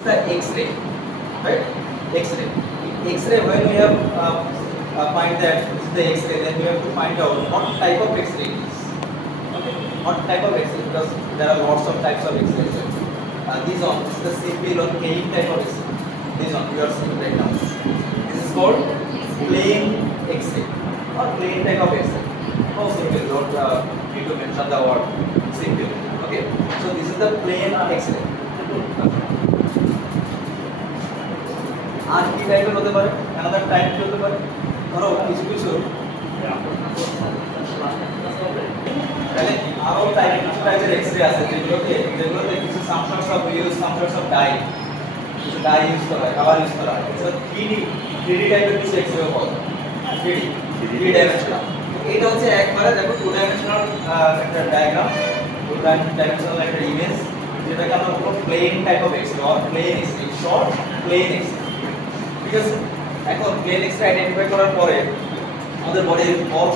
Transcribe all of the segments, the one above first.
The X-ray, right? X-ray. X-ray. When we have find that this is the X-ray, then we have to find out what type of X-ray it is. Okay. What type of X-ray? Because there are lots of types of X-rays. This one is the simple or plain type of X-ray. This one we are seeing right now. This is called plain X-ray or plain type of X-ray. No simple. Don't need to mention the word simple. Okay. So this is the plain X-ray. আর কি টাইপের হতে পারে another type কি হতে পারে ধরো কিছু কিছু তাহলে আরো টাইপের এক্সরে আছে যেগুলোতে কিছু সামসর্টস অফ ইউজ সামসর্টস অফ ডাই কিছু ডাই ইউজ করা হয় কাভার ইউজ করা হয় এটা 3D টাইপের কিছু এক্সরে পাওয়া যায় 3D ডাইমেনশনাল এটা হচ্ছে একবারে দেখো 2 ডাইমেনশনাল একটা ডায়াগ্রাম 2 ডাইমেনশনাল একটা ইমেজ যেটাকে আমরা বলবো plain type of X-ray or plain X-ray short plain X-ray ঠিক আছে এখন প্লেন এক্সরে আইডেন্টিফাই করার পরে আমাদের বডির অল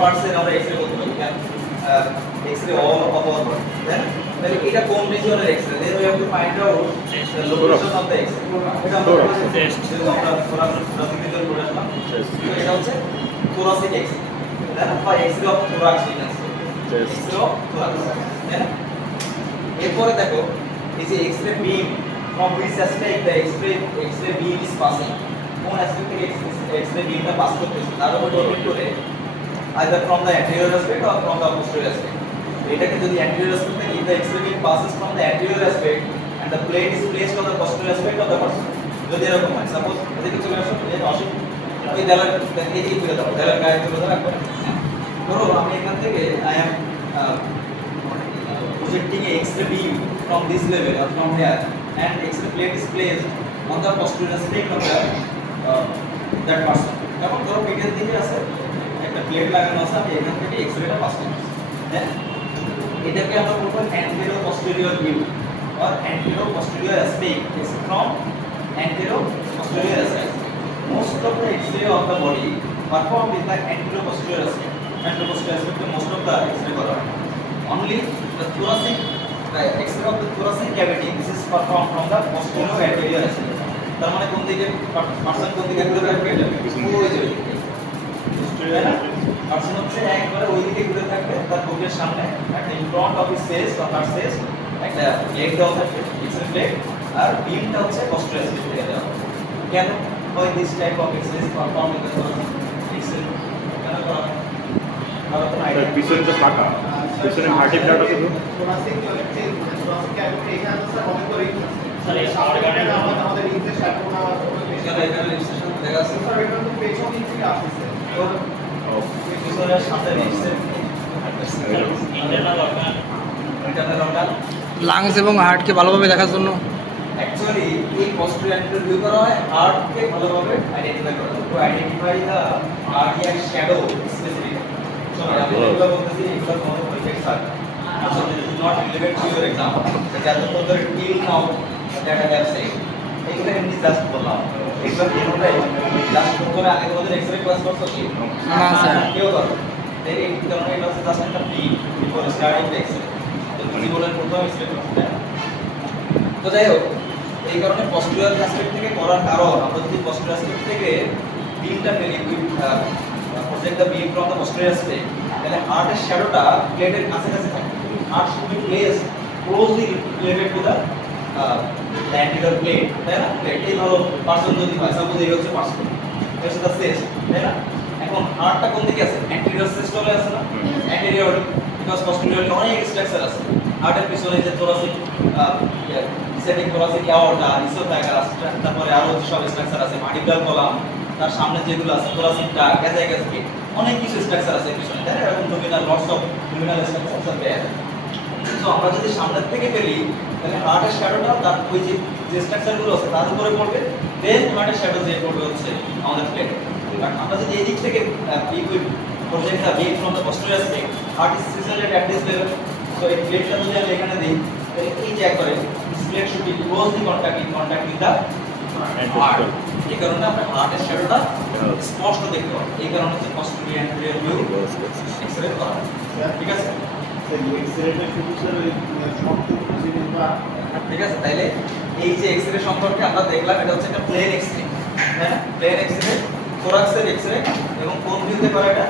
পার্টস এর আমরা এক্সরে করতে পারি X ray all of our body তাহলে এটা কোন রিজিয়নের X ray then we have to find out the location of the x-ray এটা আমরা থোরাসিক করে আসলাম এটা হচ্ছে থোরাসিক এক্সরে দেন বা X-ray of thorax X-ray of thorax এরপরে দেখো এই যে X-ray beam from which aspect the X-ray beam is passing. কোন aspect থেকে X-ray beamটা পাস করতেছে তার উপর ডিপেন্ড করে either from the anterior aspect or from the posterior aspect. এটাকে যদি anterior aspect থেকে the X-ray beam passes from the anterior aspect and the plate is placed on the posterior aspect of the person. যদি এরকম হয় suppose এদিকে চলে আসো এই অসীম ওই দেওয়ালের এদিকে তুলে দাও দেওয়ালের গায়ে তুলে দাও একবার ধরো আমি এখান থেকে I am projecting a X-ray beam from this level or from here and X-ray plate is placed on the posterior aspect of that person. যখন ধরো পিঠের দিকে আছে একটা প্লেট লাগানো আছে আমি এখান থেকে এক্সরেটা পাস করছি হ্যাঁ এটাকে আমরা বলবো anterior posterior view or anterior posterior aspect is from anterior posterior aspect. Most of the X-ray of the body performed in the anterior posterior aspect. Anterior posterior aspect most of the X-ray করা হয়. Only the thoracic X-ray of the thoracic cavity this is performed from the posterior anterior aspect. তার মানে কোন দিকে person কোন দিকে ঘুরে থাকবে ওই যে তাই না পার্সন হচ্ছে একবারে ওই দিকে ঘুরে থাকবে তার বুকের সামনে একটা in front of his face বা তার ফেস একটা লেগ দেওয়া থাকবে এক্সরে প্লেট আর বিমটা হচ্ছে posterior aspect থেকে দেওয়া কেন হয় this type of X-ray perform in the thoracic X-ray কেন করা হয় কারণ তো আইডিয়া পিছনে তো ফাঁকা পিছনে ভার্টিব্রাটা শুধু thoracic cavity এখানে তো স্যার অনেক করে স্যার এই অর্গানের আমাদের ইনসেস কোনা এখানে রিসেপশন দেখা আছে স্যার এটা তো পেছন দিক থেকে আসছে তো পিছনের সামনে রিসেপশন ইন্টারনাল অর্গান লাংস এবং হার্টকে ভালোভাবে দেখার জন্য অ্যাকচুয়ালি এই posterior anterior view করা হয় হার্টকে ভালোভাবে আইডেন্টিফাই করা হয় to identify the cardiac shadow specific so আমি যেগুলো বলতেছি এগুলো কোনো পরীক্ষায় থাকে so this is not relevant to your exam that the further till now that I have said এগুলো এমনি জাস্ট বললাম এগুলো কোনটাই জাস্ট করে আগে তোমাদের এক্সরে ক্লাস করছো কি না স্যার কেউ করো এই কারণে এটা হচ্ছে জাস্ট একটা pre before starting the X-ray তো জীবনের প্রথম এক্সরে করতে তো যাই হোক এই কারণে posterior aspect থেকে করার কারণ আমরা যদি posterior aspect থেকে বিমটা ফেলি project the beam from the posterior aspect তাহলে হার্টের শ্যাডোটা প্লেটের কাছাকাছি থাকে heart should be placed closely related to the anterior plate তাই না প্লেট এই ধরো পার্সন যদি হয় সাপোজ এই হচ্ছে পার্সন এটা হচ্ছে চেস্ট তাই না এখন হার্টটা কোন দিকে আছে anterior systole আছে না anterior because posterior অনেক স্ট্রাকচার আছে হার্টের পিছনে যে thoracic descending thoracic aorta esophagus তারপরে আরো সব স্ট্রাকচার আছে vertebral column তার সামনে যেগুলো আছে thoracic gastric অনেক কিছু স্ট্রাকচার আছে পিছনে তাই না এরকম ডোমিনাল লটস অফ ডোমিনাল স্ট্রাকচার আছে সো আমরা যদি সামনের থেকে ফেলি তাহলে হার্টের শ্যাডোটা তার ওই যে স্ট্রাকচারগুলো আছে তার উপরে পড়বে দেন হার্টের শ্যাডো যে পড়বে হচ্ছে আমাদের প্লেট আর আমরা যদি এই দিক থেকে project the beam from the posterior aspect heart is situated at this level so এই প্লেটটা যদি আমি এখানে দিই তাহলে এই যে একবারে this plate should be closely contacting the heart এই কারণে আমরা হার্টের শ্যাডোটা স্পষ্ট দেখতে পাবো এই কারণে হচ্ছে posterior anterior view এক্সরে করা ঠিক আছে স্যার এক্সরেটা শুধু স্যার ওই শর্ট জিনিস বা ঠিক আছে, তাইলে এই যে এক্সরে সম্পর্কে আমরা দেখলাম, এটা হচ্ছে একটা প্লেন এক্সরে, হ্যাঁ না? প্লেন এক্সরে, থোরাক্সের এক্সরে, এবং কোন ভিউতে করা এটা?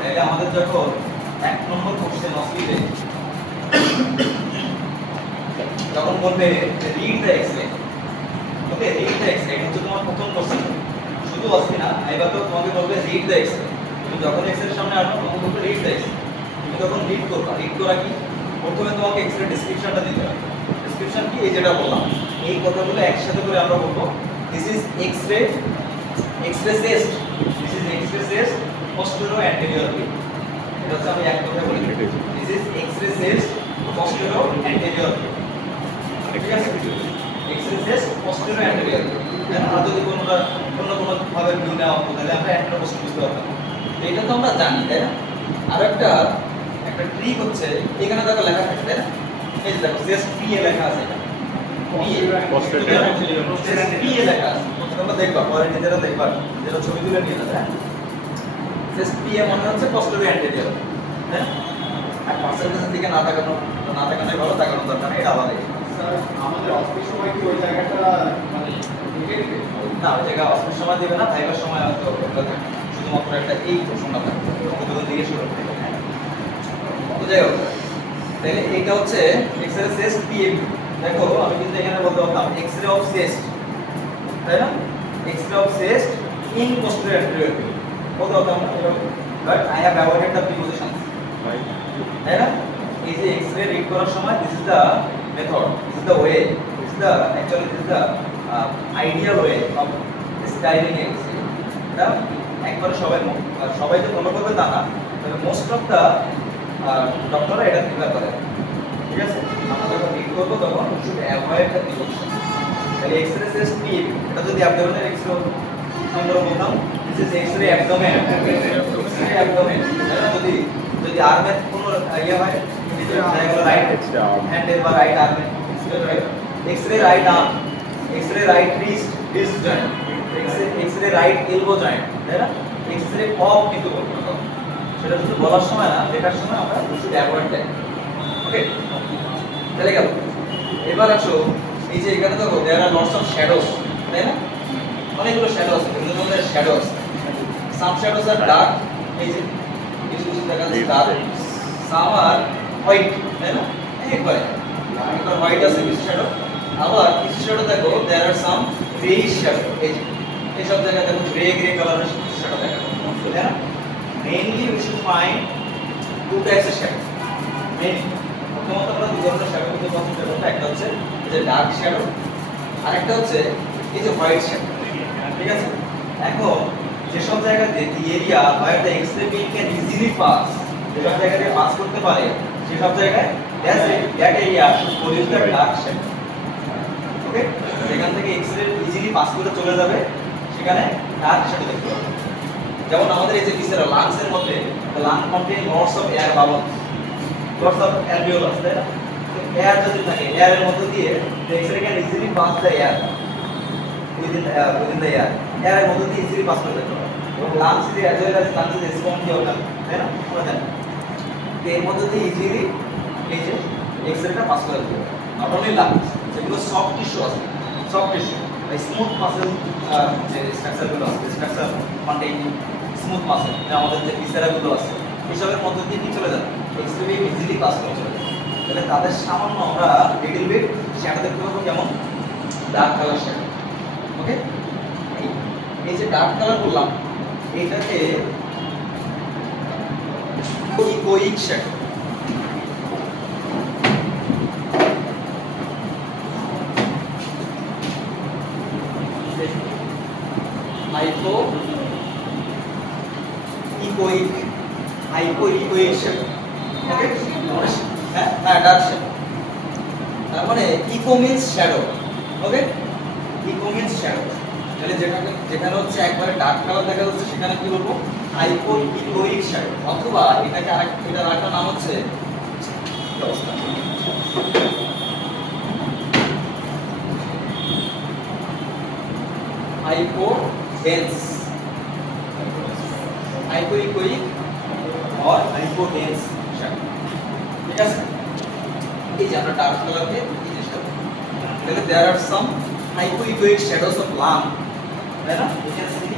তাইলে আমাদের যখন 1 নম্বর কোশ্চেন অসলিতে যখন বলবে যে read the X-ray, okay, read the x-ray, এটা হচ্ছে তোমার প্রথম কোশ্চেন। শুধু অসলি না, এবার তো তোমাকে বলবে রিড দ্য এক্সরে। তুমি যখন এক্সরের সামনে আসবে তোমাকে বলবে রিড দ্য এক্সরে। তুমি তখন রিড করবা। রিড করা কি? প্রথমে তোমাকে এক্সরে ডেসক্রিপশনটা দিতে হবে। ডেসক্রিপশন কি? এই যেটা বললাম, এই কথাগুলো একসাথে করে আমরা বলবো, this is X-ray, X-ray chest, this is X-ray chest posterior anterior view। এটা হচ্ছে আমি এক কথায় বলি, this is X-ray chest posterior anterior view। ঠিক আছে, X-ray chest posterior anterior view। আর যদি কোনো ভাবে ভিউ নেওয়া হতো তাহলে আমরা একটা প্রশ্ন বুঝতে পারতাম। এটা তো আমরা জানি, তাই না? আর একটা ট্রিক হচ্ছে, এখানে দেখো লেখা থাকে, তাই না? এই যে দেখো চেস্ট পিএ লেখা আছে, এটা পিএ লেখা আছে। তোমরা দেখবা পরে নিজেরা দেখবা, যেটা ছবি তুলে নিয়ে যাবে। চেস্ট পিএ মানে হচ্ছে posterior anterior, হ্যাঁ? আর পার্সেন্টেজের দিকে না তাকানোই ভালো, তাকানোর দরকার নেই, এটা আলাদা। স্যার আমাদের অফিস সময় কি ওই জায়গাটা মানে লিখে দিবে? না, ওই জায়গা অসমের সময় দিবে না, ভাইবার সময় হয়তো শুধুমাত্র একটা এই প্রশ্নটা থাকবে, তোমাকে দিকে শুরু করতে হবে। তো যাই হোক, তাহলে এটা হচ্ছে এক্সরে চেস্ট পিএম। দেখো আমি কিন্তু এখানে বলতে পারতাম এক্সরে অফ চেস্ট, তাই না? X-ray of chest in posterior anterior view বলতে পারতাম না, but I have avoided the prepositions, তাই না? এই যে এক্সরে রিড করার সময় this is the method, this is the way, this is the actually this is the ideal way of styling X-ray. এটা একবারে সবাই যে ফলো করবে তা না, তবে মোস্ট অফ দ্য ডক্টররা এটা প্রিফার করে। ঠিক আছে, আমরা যখন রিড করবো তখন শুড অ্যাভয়েড দ্য প্রিপোজিশন। তাহলে এক্সরে চেস্ট পিএম, এটা যদি অ্যাবডোমেনের এক্সরে আমরা বলতাম this is X-ray abdomen, X-ray abdomen, তাই না? যদি আর্মের কোনো ইয়ে হয়, রাইট হ্যান্ডের বা রাইট আর্মের X ray right arm, X ray right wrist joint, X ray right elbow joint, তাই না? এক্সরে অফ কিন্তু বলবো, সেটা শুধু বলার সময় না, লেখার সময় আমরা শুধু অ্যাভয়েড দেয়। ওকে, চলে গেল। এবার আসো, এই যে এখানে দেখো দেয়ার আর লটস অফ শ্যাডোস, তাই না? অনেকগুলো শ্যাডো আছে, বিভিন্ন ধরনের শ্যাডো আছে। সাম শ্যাডোস আর ডার্ক, এই যে কিছু জায়গা আছে ডার্ক, সাম আর হোয়াইট, তাই না? একবার হোয়াইট আছে কিছু শ্যাডো, আবার কিছু শ্যাডো দেখো দেয়ার আর সাম গ্রেইশ শ্যাডো, এই যে এইসব জায়গায় দেখো গ্রে কালারের কিছু শ্যাডো দেখা যায়, তাই না? Mainly we should find two types of shadow. Mainly প্রথমত আমরা দুই ধরনের শ্যাডো করতে কনসেন্ট্রেট করব, একটা হচ্ছে এই যে ডার্ক শ্যাডো, আর একটা হচ্ছে এই যে হোয়াইট শ্যাডো। ঠিক আছে, এখন যেসব জায়গাতে the area where the x-ray beam can easily pass, যেসব জায়গাতে পাস করতে পারে সেসব জায়গায় that area should produce the dark shadow. Okay, যেখান থেকে এক্সরে ইজিলি পাস করে চলে যাবে সেখানে ডার্ক শ্যাডো দেখতে পাবে। যেমন আমাদের এই যে ভিসেরা লাংসের মধ্যে, the lung contain lots of air bubbles, lots of alveolus, তাই না? তো এয়ার যদি থাকে, এয়ারের মধ্যে দিয়ে X-ray can easily pass the air within the air, এর মধ্যে দিয়ে ইজিলি পাস করে যেতে পারে। এবং লাংস যে অ্যাজ ওয়েল অ্যাজ লাংস এর স্পঞ্জি অর্গান, তাই না? আমরা জানি এর মধ্যে দিয়ে ইজিলি এই যে এক্সরেটা পাস করে যেতে পারে। নট অনলি লাংস, যেগুলো সফট টিস্যু আছে, সফট টিস্যু স্মুথ মাসেল, যে স্ট্রাকচারগুলো আছে, স্ট্রাকচার কন্টেইনিং স্মুথ মাসেল, যে আমাদের যে ভিসেরাগুলো আছে, এসবের মধ্যে দিয়ে কি চলে যাবে, এক্সরে ইজিলি পাস করে চলে যাবে। তাহলে তাদের সামান্য আমরা লিটল বিট শ্যাডো দেখতে পাবো, কেমন ডার্ক কালার শ্যাডো। ওকে, এই যে ডার্ক কালার বললাম, এটাকে ইকোইক শ্যাডো, ইকোইক শ্যাডো। ওকে, হ্যাঁ ডার্ক শ্যাডো, তার মানে ইকো মিন্স শ্যাডো। ওকে, ইকো মিন্স শ্যাডো। তাহলে যেখানে হচ্ছে একবারে ডার্ক কালার দেখা যাচ্ছে সেখানে কি বলবো, ইকোইক শ্যাডো, অথবা এটাকে এটার আরেকটা নাম হচ্ছে হাইপোডেন্স, হাইপোইকোইক আর হাইপোডেন্স শ্যাডো। ঠিক আছে, তাহলে there are some hypoechoic shadows of lung, তাই না? You can see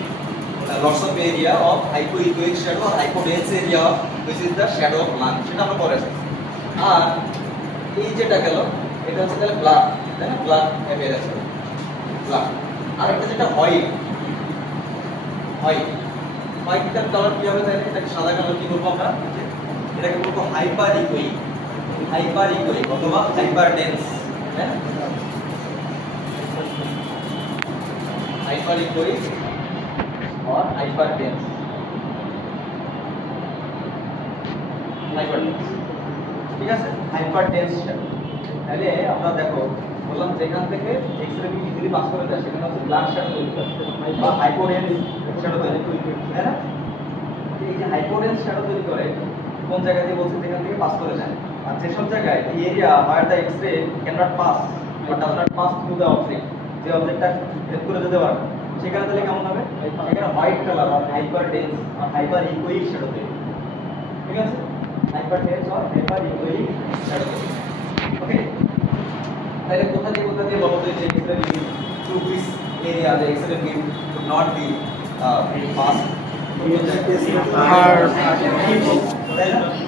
lots of area of hypoechoic shadow or hypodense area which is the shadow of lung, সেটা আমরা পরে আসছি। আর এই যেটা গেল এটা হচ্ছে তাহলে ব্লাড, তাই না? Blood appearance blood. আর একটা যেটা হোয়াইট হোয়াইটটার কালার কি হবে? তাহলে এটাকে সাদা কালার কি বলবো আমরা? এটাকে বলবো হাইপার ইকোয়িক অথবা হাইপার ডেন্স, তাই না? Hyper echoic or hyper dense, ঠিক আছে? হাইপার ডেন্স তাহলে আমরা দেখো বললাম যেখান থেকে এক্সরে কি ইজিলি পাস করে যায় সেখানে হচ্ছে ব্লাড শ্যাডো তৈরি করে বা হাইপোডেন্স শ্যাডো তৈরি করে, তাই না? এই যে হাইপোডেন্স শ্যাডো তৈরি করে কোন জায়গা দিয়ে বলছে যেখান থেকে পাস করে যায়, আর যেসব জায়গায় এই area where the X-ray cannot pass or does not pass through the object, যে অবজেক্টটা ভেদ করে যেতে পারে সেখানে তাহলে কেমন হবে? এখানে হোয়াইট কালার আর হাইপার ডেন্স আর হাইপার ইকোয়িক শ্যাডো তৈরি, ঠিক আছে? হাইপার ডেন্স আর হাইপার ইকোয়িক শ্যাডো তৈরি, ওকে? তাহলে কোথা দিয়ে বলবো যে X-ray beam to which area the x-ray beam could not be passed,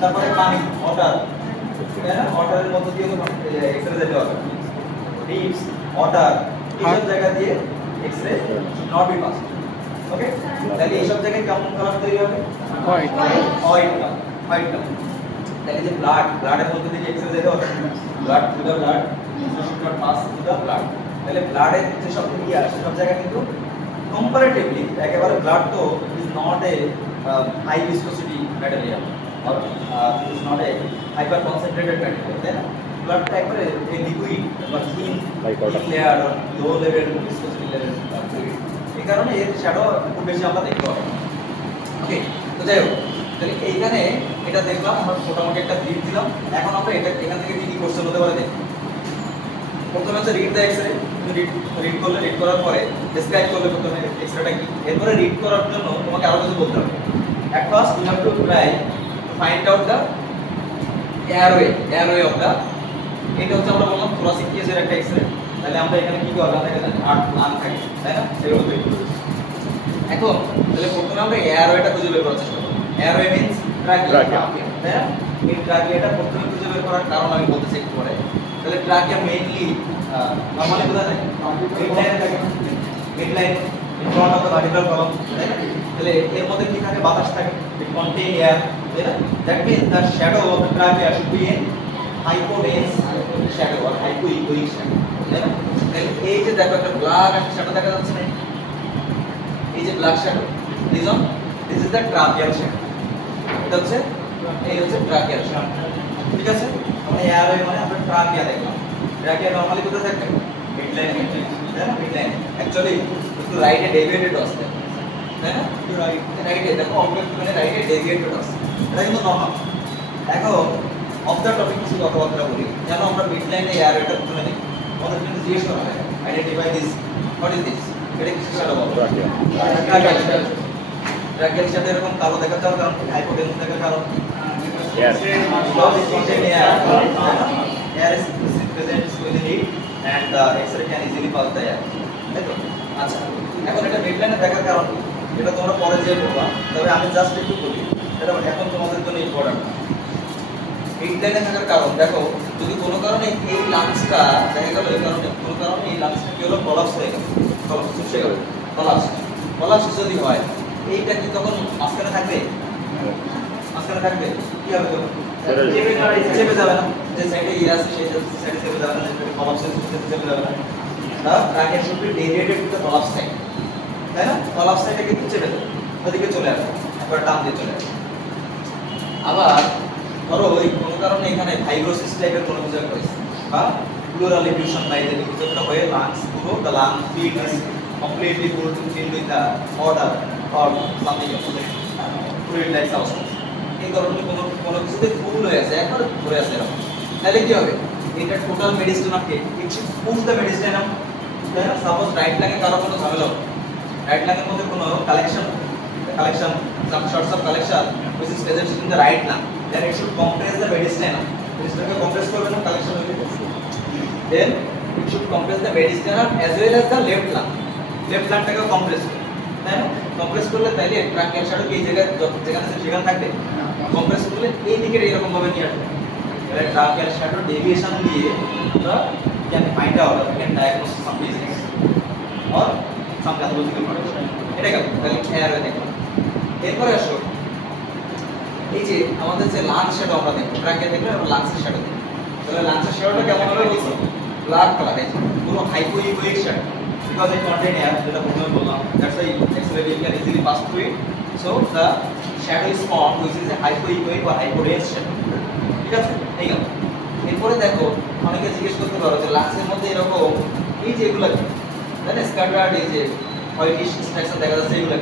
তারপরে পানি ওয়াটার, তাই না? ওয়াটারের মধ্যে দিয়ে তো এক্সরে যেতে হবে, লিভস ওয়াটার এইসব জায়গা দিয়ে এক্সরে নট বি পাস, ওকে? তাহলে এইসব জায়গায় কেমন কালার তৈরি হবে? White colour. তাহলে যে ব্লাডের মধ্যে দিয়ে এক্সরে যেতে হবে, blood to the blood should not pass to the blood, তাহলে ব্লাডের যে সব এরিয়া সেসব জায়গা কিন্তু কম্পারেটিভলি একেবারে ব্লাড তো is not a high viscosity material or is not a hyper concentrated material, তাই না? ব্লাডটা একবারে লিকুইড বা থিন লেয়ার আর লো লেভেল ভিসকোসিটি লেভেল, এই কারণে এর শ্যাডো খুব বেশি আমরা দেখতে পাবো, ওকে? তো যাই হোক, তাহলে এইখানে এটা দেখলাম আমরা মোটামুটি একটা ব্রিফ দিলাম। এখন আমরা এটা এখান থেকে কি কোশ্চেন হতে পারে দেখি। প্রথমে হচ্ছে রিড দ্য এক্সরে, রিড করার পরে ডেসক্রাইব করলে প্রথমে এক্সরেটা কি, এরপরে রিড করার জন্য তোমাকে আরো কিছু বলতে হবে। At first you have to try to find out the airway of the, এটা হচ্ছে আমরা বললাম thoracic কেসের একটা এক্সরে, তাহলে আমরা এখানে কি করলাম দেখেন 8 লাং থাকে, তাই না? সেগুলো তৈরি করব। এখন তাহলে প্রথমে আমরা এয়ারওয়েটা খুঁজে বের করার চেষ্টা করব। এয়ারওয়ে মিন্স ট্রাকিয়া, তাই না? এই ট্রাকিয়াটা প্রথমে খুঁজে বের করার কারণ আমি বলতেছি একটু পরে। তাহলে ট্রাকিয়া মেইনলি নরমালি কোথায় থাকে? মিডলাইনে থাকে, midline in front of the vertebral column, তাই না? তাহলে এর মধ্যে কি থাকে? বাতাস থাকে, it contain air, তাই না? That means the shadow of the trachea should be in hypodense shadow or hypoechoic shadow, তাই না? তাহলে এই যে দেখো একটা ব্ল্যাক শ্যাডো দেখা যাচ্ছে না, এই যে black shadow, this is the tracheal shadow, এটা হচ্ছে এই হচ্ছে tracheal shadow, ঠিক আছে? আমরা এয়ারওয়ে মানে আমরা ট্রাকিয়া দেখলাম। ট্রাকিয়া নরমালি কোথায় থাকে? মিডলাইন, তাই না? মিডলাইন অ্যাকচুয়ালি একটু রাইটে ডেভিয়েটেড আসছে, তাই না? একটু রাইটে দেখো অবজেক্ট মানে রাইটে ডেভিয়েটেড আসছে, এটা কিন্তু নরমাল। এখন অফ দ্য টপিক কিছু কথাবার্তা বলি, যেন আমরা মিডলাইনে এয়ারওয়েটা তুলে নিই। আমাদের কিন্তু জিজ্ঞেস করা হয় identify this, what is this? এটা কিছু শ্যাডো বলো। ট্রাকিয়াল শ্যাডো এরকম কালো দেখার কারণ হাইপোটেনস দেখার কারণ air is present within it and the X-ray can easily pass the air, তাই তো? আচ্ছা, এখন এটা মিডলাইনে দেখার কারণ এটা তোমরা পরে যে বলবা, তবে আমি জাস্ট একটু বলি, এটা এখন তোমাদের জন্য ইম্পর্টেন্ট। মিডলাইনে থাকার কারণ দেখো, যদি কোনো কারণে এই লাংসটা দেখা গেল, এই কারণে কোনো কারণে এই লাংসটা কি হলো? কলাপস হয়ে গেল, কলাপস যদি হয়, এইটা কি তখন মাঝখানে থাকবে? মাঝখানে থাকবে কি হবে? চেপে যাবে না, যে সাইডে ইয়ে আছে সেই সাইডে চেপে যাবে না, কলাপস চেপে যাবে না। Trachea should be deviated to the collapse side, তাই না? কলাপস সাইডে কিন্তু চেপে যাবে, ওদিকে চলে আসবে, একবার টান দিয়ে চলে আসবে। আবার ধরো ওই কোনো কারণে এখানে ফাইব্রোসিস টাইপের কোনো কিছু একটা হয়েছে, বা প্লুরাল এফিউশন বাইরে কিছু একটা হয়ে লাংস পুরো the lung field is completely full with the water or something fluid like substance, এই কারণে কোনো কিছুতে ফুল হয়ে আছে, একবার ভরে আছে এরকম, তাহলে কি হবে? এটা টোটাল মেডিস্টেনামকে it should push the mediastinum, তাই না? সাপোজ রাইট লাংয়ে কারো কোনো ঝামেলা হবে, রাইট লাংয়ের মধ্যে কোনো collection some sorts of collection which is present in the right lung, then it should compress the mediastinum, mediastinum compress করবে না, কালেকশন হবে, then it should compress the mediastinum as well as the left lung. Left লাংটাকে compress করে, তাই না? Compress করলে তাইলে ট্রাঙ্কিয়াল shadow কি এই জায়গায় যেখানে আছে সেখানে থাকবে। কম্প্রেস করলে এই দিকে এরকম ভাবে নিয়ে আসবে। তাহলে ট্রাঙ্কিয়াল শ্যাডো ডেভিয়েশন দিয়ে আমরা can find out we can diagnose some disease or some pathological condition। এটা গেল তাহলে এয়ার হয়ে দেখলাম। এরপরে আসো এই যে আমাদের যে লাংস শ্যাডো আমরা দেখব, ট্রাঙ্কিয়াল দেখলে আমরা লাংসের শ্যাডো দেখব। তাহলে লাংসের শ্যাডোটা কেমন হবে বলছো? ব্ল্যাক কালার, এই পুরো হাইপোইকোইক shadow, because it contain air, যেটা প্রথমে বললাম, that's why X-ray beam can easily pass through it, so the shadow is formed which is a hypoechoic or hypodense shadow। ঠিক আছে, এই গেল। এরপরে দেখো অনেকে জিজ্ঞেস করতে পারো যে লাংসের মধ্যে এরকম এই যে এগুলো কি, তাই না, স্ক্যাটার্ড এই যে হোয়াইটিশ স্ট্রাকচার দেখা যাচ্ছে, এগুলো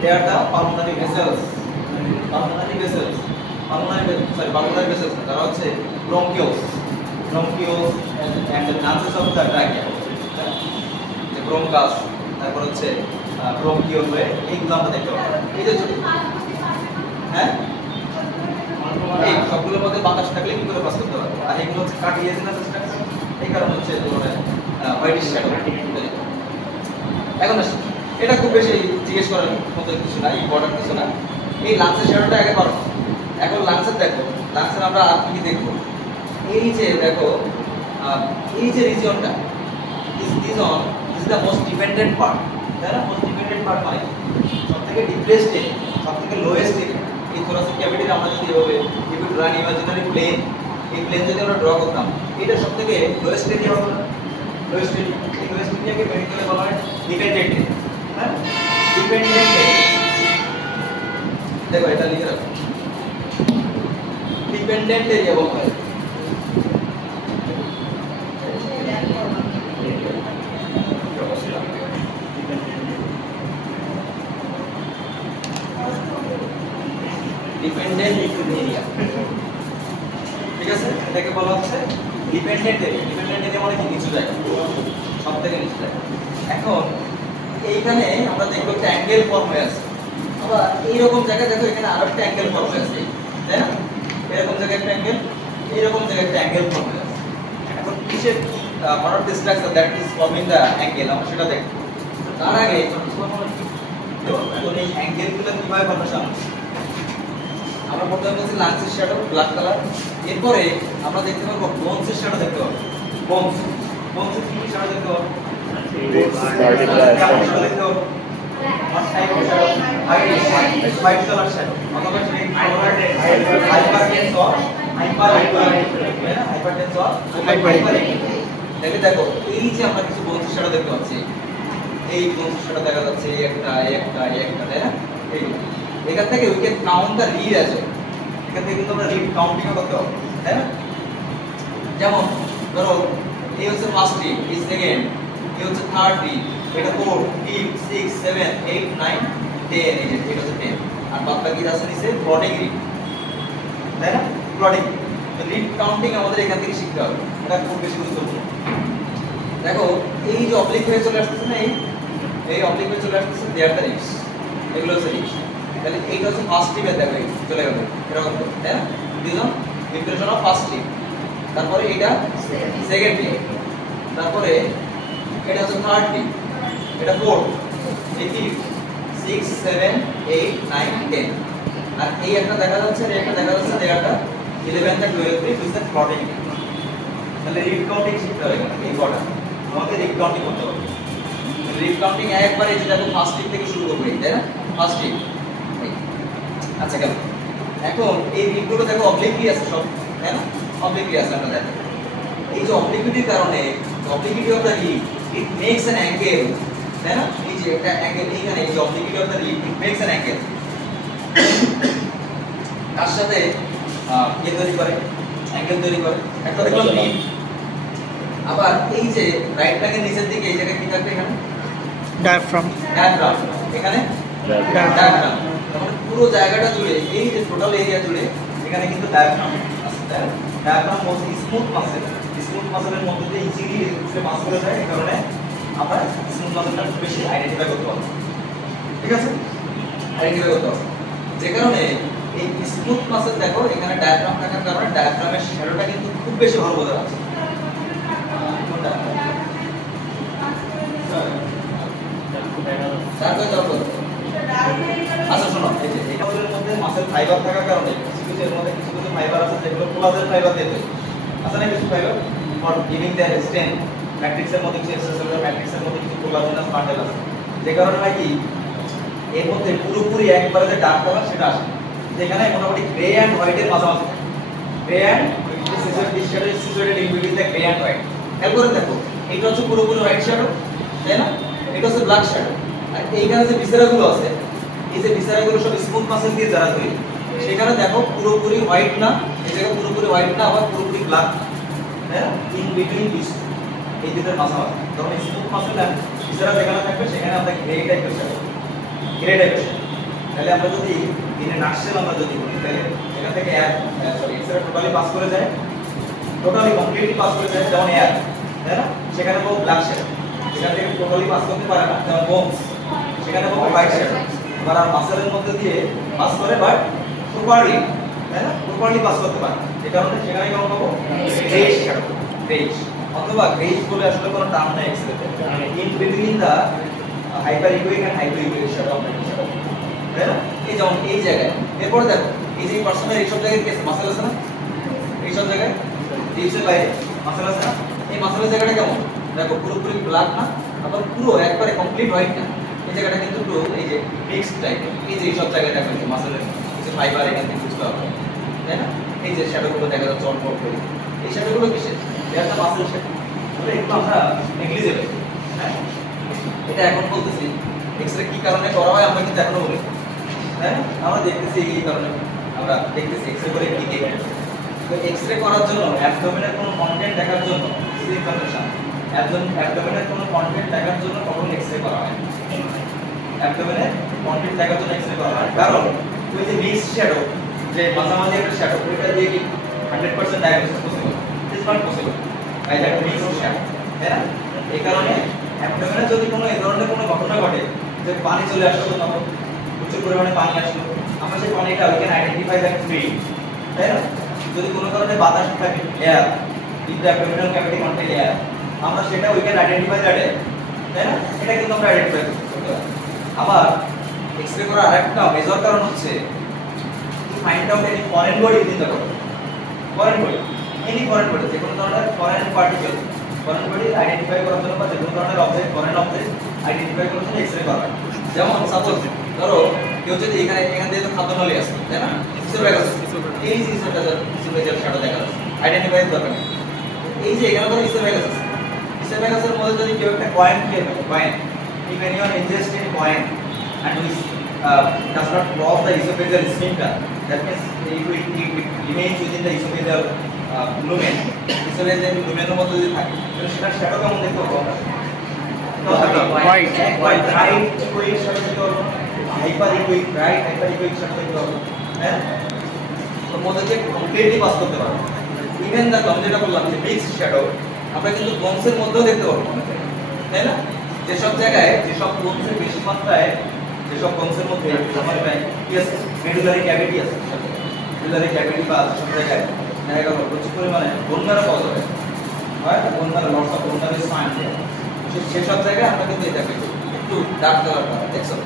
they are the pulmonary vessels, pulmonary vessels, pulmonary vessels তারা হচ্ছে bronchioles and the branches of the trachea, যে ব্রঙ্কাস, তারপর হচ্ছে ব্রঙ্কিওল হয়ে এইগুলো আমরা দেখতে পাবো। এই যে হ্যাঁ, এই সবগুলোর মধ্যে বাতাস থাকলে কি করে পাস করতে পারবো, আর এগুলো হচ্ছে কার্ডিয়াজিনাস স্ট্রাকচার, এই কারণে হচ্ছে তোমার হোয়াইটিশ শ্যাডো। এখন এটা খুব বেশি জিজ্ঞেস করার মতো কিছু না, ইম্পর্টেন্ট কিছু না। এই লাংসের শ্যাডোটা আগে করো। এখন লাংসের দেখো, লাংসের আমরা আর কি দেখবো, এই যে দেখো এই যে রিজিয়নটা this is the most dependent part, তাই না? most dependent part মানে সবথেকে ডিপ্রেসড এরিয়া, সবথেকে লোয়েস্ট এরিয়া। এই থোরাসিক ক্যাভিটির আমরা যদি এভাবে if you draw an imaginary plane, এই প্লেন যদি আমরা ড্র করতাম, এটা সবথেকে লোয়েস্ট এরিয়া হবে না? লোয়েস্ট এরিয়া, এই লোয়েস্ট এরিয়াকে মেডিকেলে বলা হয় ডিপেন্ডেন্ট এরিয়া, হ্যাঁ, ডিপেন্ডেন্ট এরিয়া। দেখো এটা লিখে রাখো, ডিপেন্ডেন্ট এরিয়া বলা হয়। ডিপেন্ডেন্ট এরিয়া, ঠিক আছে, এটাকে বলা হচ্ছে ডিপেন্ডেন্ট এরিয়া। ডিপেন্ডেন্ট এরিয়া মানে কি, নিচু জায়গা, সব থেকে নিচু জায়গা। এখন এইখানে আমরা দেখবো একটা অ্যাঙ্গেল ফর্ম হয়ে আছে, আবার এইরকম জায়গা দেখো এখানে আরো একটা অ্যাঙ্গেল ফর্ম হয়ে আছে, তাই না? এরকম জায়গায় একটা অ্যাঙ্গেল, এইরকম জায়গায় একটা অ্যাঙ্গেল ফর্ম হয়ে আছে। এখন কিসের what are the structure that is forming the angle, আমরা সেটা দেখব। তার আগে এই অ্যাঙ্গেলগুলো কিভাবে ফর্মেশন হচ্ছে, আমরা প্রথমে বলছি লাংসের শ্যাডো ব্ল্যাক কালার, এরপরে আমরা দেখতে পাবো বোনসের শ্যাডো দেখতে পাবো। বোনসের কি শ্যাডো দেখতে পাবো? হোয়াইট কালার শ্যাডো, অথবা হাইপারটেন্স অর দেখো এই যে আমরা কিছু বোনসের শ্যাডো দেখতে পাচ্ছি, এই বোনসের শ্যাডো দেখা যাচ্ছে একটা, তাই না? এখান থেকে we can count the read as well. এখান থেকে কিন্তু আমরা রিড কাউন্টিং করতে পারবো, তাই না? যেমন ধরো এই হচ্ছে ফার্স্ট রিড, এই সেকেন্ড, এই হচ্ছে থার্ড রিড, এটা 4, 5, 6, 7, 8, 9, 10, এই যে এটা হচ্ছে 10, আর বাদ বাকি আছে নিচে প্লটিং রিড, তাই না? প্লটিং রিড কাউন্টিং আমাদের এখান থেকে শিখতে হবে, এটা খুব বেশি গুরুত্বপূর্ণ। দেখো এই যে অবলিক হয়ে চলে আসতেছে না, এই অবলিক হয়ে চলে আসতেছে, দেয়ার দ্য রিডস, এগুলো হচ্ছে রিডস। তাহলে এইটা হচ্ছে ফার্স্ট টিপে দেখো চলে গেল এরকম, তাই না? দিলাম ইমপ্রেশন অফ ফার্স্ট টিপ, তারপরে এইটা সেকেন্ড টিপ, তারপরে এটা হচ্ছে থার্ড টিপ, এটা ফোর্থ, এই টিপ 6, 7, 8, 9, 10, আর এই একটা দেখা যাচ্ছে, আর একটা দেখা যাচ্ছে, জায়গাটা 11 থেকে 12 টিপ ইজ দ্য প্লটিং। তাহলে রিড কাউন্টিং শিখতে হবে, এই কটা আমাদের রিড কাউন্টিং করতে হবে। রিড কাউন্টিং একবার এই যে দেখো ফার্স্ট টিপ থেকে শুরু করবে, তাই না? ফার্স্ট টিপ, আচ্ছা কেন এখন এই রিডগুলো দেখো অবলিকলি আছে সব, তাই না? অবলিকলি আছে, আমরা দেখো এই যে অবলিকুইটির কারণে, obliquity of the rib it makes an angle, তাই না? এই যে একটা অ্যাঙ্গেল এইখানে, এই যে obliquity of the rib it makes an angle, তার সাথে কি তৈরি করে, অ্যাঙ্গেল তৈরি করে। একটা দেখলাম রিড, আবার এই যে রাইট ব্যাকের নিচের দিকে এই জায়গায় কি থাকবে, এখানে ডায়াফ্রাম, এখানে ডায়াফ্রাম, মানে পুরো জায়গাটা জুড়ে, এই যে টোটাল এরিয়া জুড়ে এখানে কিন্তু ডায়াফ্রাম আছে, তাই না? ডায়াফ্রাম হচ্ছে স্মুথ মাসেলের মধ্যে দিয়ে ইজিলি পাস করে যায়, এই কারণে আমরা স্মুথ মাসেলটা বেশি আইডেন্টিফাই করতে পারবো, ঠিক আছে? আইডেন্টিফাই করতে পারবো, যে কারণে এই স্মুথ মাসেল দেখো এখানে ডায়াফ্রাম থাকার কারণে ডায়াফ্রামের শ্যাডোটা কিন্তু খুব বেশি ভালো বোঝা যাচ্ছে, ফাইবার থাকার কারণে কিছু এর মধ্যে কিছু ফাইবার আছে যেগুলো কোলাজেন ফাইবার দিয়ে তৈরি আছে না কিছু fibre for giving their strength ম্যাট্রিক্সের মধ্যে কিছু এক্সট্রাসেলুলার ম্যাট্রিক্সের মধ্যে কিছু কোলাজেনাস বান্ডেল আছে যে কারণে হয় কি এর মধ্যে পুরোপুরি একবারে যে ডার্ক কালার সেটা আসে যেখানে মোটামুটি গ্রে অ্যান্ড হোয়াইটের মাঝামাঝি থাকে grey and situated in between the grey and white খেয়াল করে দেখো এটা হচ্ছে পুরোপুরি হোয়াইট শ্যাডো তাই না এটা হচ্ছে ব্ল্যাক শ্যাডো আর এইখানে যে ভিসেরাগুলো আছে এই যে ভিসেরাগুলো সব স্মুথ মাসেল দিয়ে যারা তৈরি সেখানে দেখো পুরোপুরি হোয়াইট না এই জায়গা পুরোপুরি হোয়াইট না আবার পুরোপুরি ব্ল্যাক হ্যাঁ ইন বিটুইন দিস এই দুটোর মাঝামাঝি তখন স্মুথ মাসেল আর ভিসেরা যেখানে থাকবে সেখানে আমরা গ্রে টাইপের শ্যাডো গ্রে টাইপের তাহলে আমরা যদি দিনে নাটসেল আমরা যদি বলি তাহলে এখান থেকে এক্সরে টোটালি পাস করে যায় টোটালি কমপ্লিটলি পাস করে যায় যেমন এয়ার তাই না সেখানে পাবো ব্ল্যাক শ্যাডো সেখান থেকে টোটালি পাস করতে পারে না যেমন বোনস সেখানে পাবো হোয়াইট শ্যাডো আবার আর মাসেলের মধ্যে দিয়ে পাস করে বাট প্রপারলি তাই না প্রপারলি পাস করতে পারে এই কারণে সেখানে কেমন পাবো গ্রেইশ শ্যাডো গ্রেইশ অথবা গ্রেইশ বলে আসলে কোনো টার্ম নেই এক্সরেতে in between the hyperechoic and hypoechoic shadow আমরা শ্যাডো তাই না এই যেমন এই জায়গায় এরপর দেখো এই যে পার্সোনাল এই সব জায়গায় কি আছে মাসেল আছে না এই সব জায়গায় ডিপসের বাইরে মাসেল আছে না এই মাসেলের জায়গাটা কেমন দেখো পুরোপুরি ব্ল্যাক না আবার পুরো একবারে কমপ্লিট হোয়াইট না এই জায়গাটা কিন্তু পুরো এই যে মিক্সড টাইপের এই যে এই সব জায়গায় দেখো যে মাসেলের কিছু ফাইবার এখান থেকে বুঝতে হবে তাই না এই যে শ্যাডোগুলো দেখা যাচ্ছে অল্প অল্প এই শ্যাডোগুলো কিসের এটা মাসেল শ্যাডো তাহলে একটু আমরা নেগলিজেবল হ্যাঁ এটা এখন বলতেছি এক্সরে কি কারণে করা হয় আমরা কিন্তু এখনো বলি হ্যাঁ আমরা দেখতেছি এই কারণে আমরা দেখতেছি এক্সরে করে কি কি তো এক্সরে করার জন্য অ্যাবডোমেনের কোনো কন্টেন্ট দেখার জন্য ইনফরমেশন অ্যাবডোমেনের কোনো কন্টেন্ট দেখার জন্য কখন এক্সরে করা হয় অ্যাবডোমেনের কন্টেন্ট দেখার জন্য এক্সরে করা হয় কারণ ওই যে মিক্সড শ্যাডো যে মাঝামাঝি একটা শ্যাডো ওইটা দিয়ে কি 100% diagnosis possible it is not possible by that mixed shadow তাই না এই কারণে অ্যাবডোমেনে যদি কোনো এই ধরনের কোনো ঘটনা ঘটে যে পানি চলে আসলো তখন প্রচুর পরিমাণে পানি আসলো আমরা সেই পানিটা we can identify that free তাই না যদি কোনো কারণে বাতাস থাকে air in the abdominal cavity contain air আমরা সেটা উই ক্যান আইডেন্টিফাই দ্যাট তাই না এটা কিন্তু আমরা আইডেন্টিফাই করতে পারি আবার এক্সরে করার আরেকটা মেজর কারণ হচ্ছে two find out any foreign body in the body foreign body any foreign body যে কোনো ধরনের foreign particle foreign body identify করার জন্য বা যে কোনো ধরনের অবজেক্ট ফরেন অবজেক্ট আইডেন্টিফাই করার জন্য এক্সরে করা হয় যেমন সাপোজ ধরো কেউ যদি এখানে দিয়ে তো খাদ্য নলি আছে তাই না এই যে ইসোফেজাল শ্যাডো দেখা যাচ্ছে আইডেন্টিফাই দরকার এই যে এখানে ধরো ইসোফেজাসের মধ্যে যদি কেউ একটা কয়েন খেয়ে থাকে coin if anyone ingests in coin and which does not cross the esophageal sphincter that means it remains within the esophageal lumen esophageal lumen এর মধ্যে যদি থাকে তাহলে সেটা শ্যাডো কেমন দেখতে পাবো হোয়াইট রাইট ইকুইক শ্যাডো দেখতে পাবো হাইপার ইকুইক রাইট হাইপার ইকুইক শ্যাডো দেখতে পাবো হ্যাঁ তো মধ্যে যে কমপ্লিটলি পাস করতে পারবো ইভেন দা কম যেটা বললাম যে মিক্সড শ্যাডো আমরা কিন্তু বোনসের মধ্যেও দেখতে পারবো তাই না যেসব জায়গায় যেসব বোনসের বেশি মাত্রায় যেসব বোনসের মধ্যে আমাদের কি আছে মেডুলারি ক্যাভিটি আছে মেডুলারি ক্যাভিটি বা সব জায়গায় দেখা গেল প্রচুর পরিমাণে বোনম্যারো পাওয়া যাবে হয় bone marrow loss of bone marrow spine সেসব জায়গায় আমরা কিন্তু এটা পেয়ে একটু ডার্ক কালার পাবো দেখছো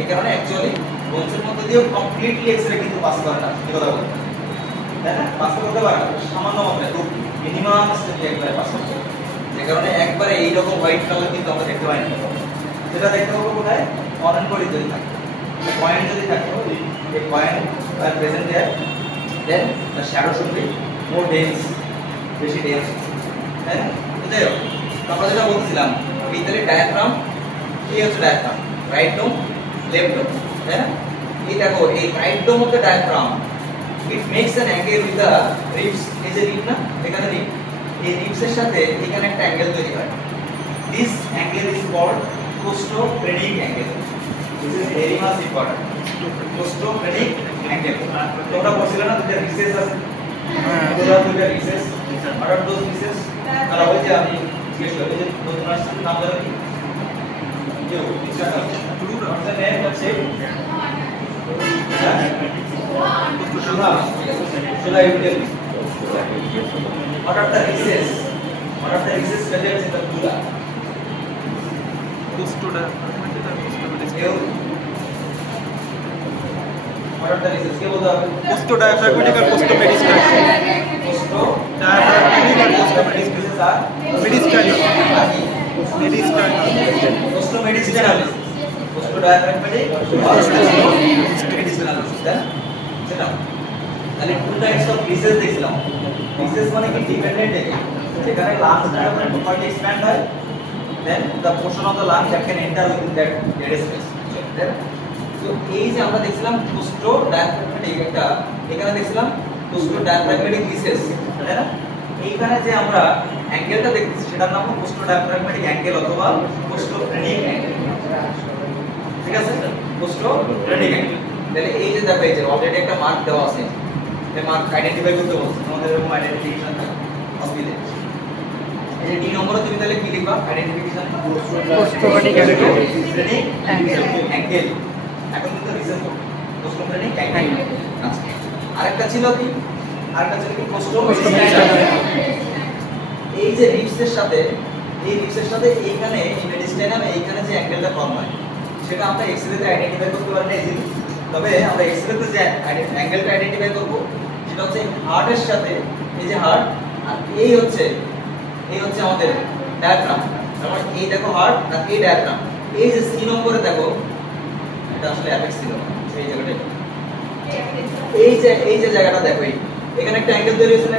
এই কারণে অ্যাকচুয়ালি বোনসের মধ্যে দিয়েও কমপ্লিটলি এক্সরে কিন্তু পাস করে না কি কথা বলতে তাই না পাস করতে পারে সামান্য মাত্রায় খুব মিনিমাম স্টেপে একবারে পাস করতে যে কারণে একবারে এইরকম হোয়াইট কালার কিন্তু আমরা দেখতে পাই না যেটা দেখতে পাবো কোথায় ফরেন বডি যদি থাকে পয়েন্ট যদি থাকে এই point are present there then the shadow should be more dense বেশি ডেন্স তাই না যাই হোক আমরা যেটা বলছিলাম এই তাহলে ডায়াগ্রাম এই হচ্ছে diaphragm right dome left dome তাই না এই দেখো এই right dome of the diaphragm it makes an angle with the ribs এই যে রিব না এখানে রিব এই রিবসের সাথে এখানে একটা অ্যাঙ্গেল তৈরি হয় this angle is called costophrenic angle this is very much important costophrenic angle তোমরা বলছিলে না দুটো রিসেস আছে দুটো রিসেস আর দোজ রিসেস আর ওই যে আমি জিজ্ঞেস করি যে নতুন আসছে নাম জানো কি কেউ ইচ্ছা আছে what's the name of shape should I tell you what are the recesses present in the dura হঠাৎ রিসেস কে বলতে হবে পোস্টো ডায়াফ্রাগমেটিক আর পোস্টো মেডিস্টাইনাল পোস্টো ডায়াফ্রাগমেটিক আর পোস্টো মেডিস্টাইনাল মেডিস্টাইনাল পোস্টো মেডিস্টাইনাল পোস্টো ডায়াফ্রাগমেটিক মেডিস্টাইনাল সেটা তাহলে টু টাইপস অফ রিসেস দেখলাম রিসেস মানে কি ডিপেন্ডেন্ট এরিয়া যেখানে লাংসটা প্রপারলি এক্সপ্যান্ড হয় then the portion of the lung that can enter within that dead space তো এই যে আমরা দেখছিলাম পোস্টো ডায়াফ্রাগমেটিক একটা এখানে দেখছিলাম পোস্টো ডায়াফ্রাগমেটিক রিসেস তাই না এইখানে যে আমরা অ্যাঙ্গেলটা দেখতেছি সেটার নাম পোস্টো ডায়াফ্রাগমেটিক অ্যাঙ্গেল অথবা পোস্টো ফ্রেনিক অ্যাঙ্গেল ঠিক আছে পোস্টো ফ্রেনিক অ্যাঙ্গেল তাহলে এই যে দেখো এই যে অলরেডি একটা মার্ক দেওয়া আছে এই মার্ক আইডেন্টিফাই করতে বলছে আমাদের এরকম আইডেন্টিফিকেশন থাকে অসুবিধা এই ডি নম্বরে তুমি তাহলে কি লিখবা আইডেন্টিফিকেশন পোস্টো ফ্রেনিক অ্যাঙ্গেল এখন কিন্তু রিজন পোস্টো ফ্রেনিক অ্যাঙ্গেল আচ্ছা আরেকটা ছিল কি পোস্টো এই যে রিপসের সাথে এইখানে এই মেডিস্টাইনাম এইখানে যে অ্যাঙ্গেলটা ফর্ম হয় সেটা আমরা এক্স-রে তে আইডেন্টিফাই করতে পারি না ইজিলি তবে আমরা এক্স-রে তে যে অ্যাঙ্গেলটা আইডেন্টিফাই করব সেটা হচ্ছে হার্টের সাথে এই যে হার্ট আর এই হচ্ছে আমাদের ডায়াফ্রাম তারপর এই দেখো হার্ট আর এই ডায়াফ্রাম এই যে সি নম্বরে দেখো এটা আসলে অ্যাপেক্স ছিল এই জায়গাটা এই যে জায়গাটা দেখো এখানে একটা অ্যাঙ্গেল তৈরি হয়েছে না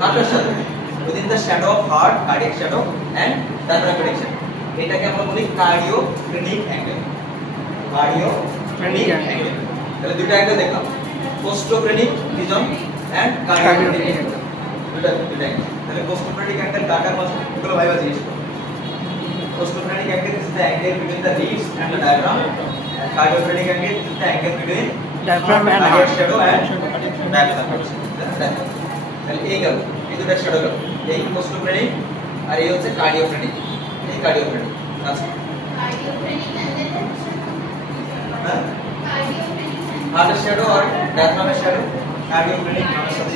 হার্টের সাথে within the shadow of heart cardiac shadow and diaphragmatic shadow এটাকে আমরা বলি কার্ডিওফ্রেনিক অ্যাঙ্গেল তাহলে দুটো অ্যাঙ্গেল দেখলাম পোস্টোফ্রেনিক রিজন এন্ড কার্ডিওফ্রেনিক অ্যাঙ্গেল দুটো অ্যাঙ্গেল তাহলে পোস্টোফ্রেনিক অ্যাঙ্গেল কাটার মাঝে এগুলো ভাইবা জিনিস পোস্টোফ্রেনিক angle is the angle between the ribs and the diaphragm and cardiophrenic angle is the angle between diaphragm and cardiac heart shadow and diaphragm তাহলে এই গেল এই দুটো শ্যাডো গেল এই পোস্টোফ্রেনিক আর এই হচ্ছে কার্ডিওফ্রেনিক এই কার্ডিওফ্রেনিক আচ্ছা হার্টের শ্যাডো আর ডায়াফ্রামের শ্যাডো কার্ডিওফ্রেনিক নামের সাথে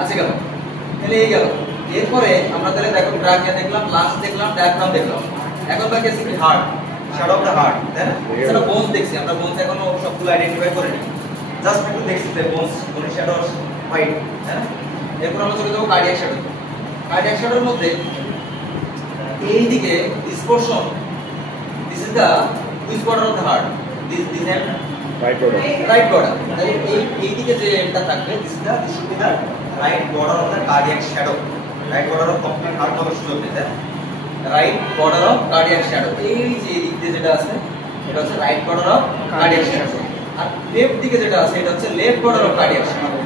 আচ্ছা গেল তাহলে এই গেল এরপরে আমরা তাহলে দেখো ট্রাকিয়া দেখলাম লাংস দেখলাম ডায়াফ্রাম দেখলাম এখন বাকি আছে কি heart shadow of the heart তাই না এছাড়া বোনস দেখছি আমরা বোনস এখনো সবগুলো আইডেন্টিফাই করিনি জাস্ট একটু দেখছি যে বোনের শ্যাডো হোয়াইট হ্যাঁ এরপর আমরা চলে যাবো কার্ডিয়াক শ্যাডোর মধ্যে এই দিকে this portion this is the which border of the heart this and right border তাহলে এই দিকে যে এন্ডটা থাকবে this should be the right border of the cardiac shadow right border of complete heart cover সুযোগ দিতে right border of cardiac shadow এই যে দিক দিয়ে যেটা আছে এটা হচ্ছে right border of cardiac shadow আর লেফট দিকে যেটা আছে এটা হচ্ছে left border of cardiac shadow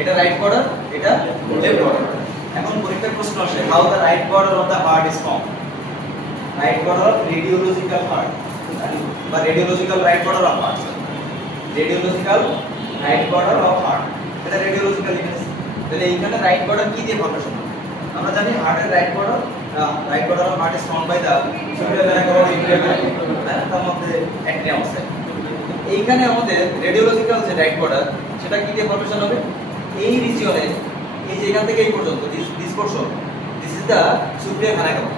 এটা রাইট বর্ডার এটা লেফট বর্ডার এখন পরীক্ষার প্রশ্ন আসে how the right border of the heart is form right border of radiological heart বা radiological right border of heart radiological right border of heart এটা radiological image তাহলে এইখানে রাইট বর্ডার কি দিয়ে ফর্মেশন আমরা জানি হার্টের right border of heart is formed by the superior vena cava inferior vena তার মধ্যে অ্যাক্টিনিয়াম আছে এইখানে আমাদের রেডিওলজিক্যাল যে রাইট বর্ডার সেটা কি দিয়ে ফর্মেশন হবে এই রিজিয়নে এই যে এখান থেকে এই পর্যন্ত this portion this is the superior vena cava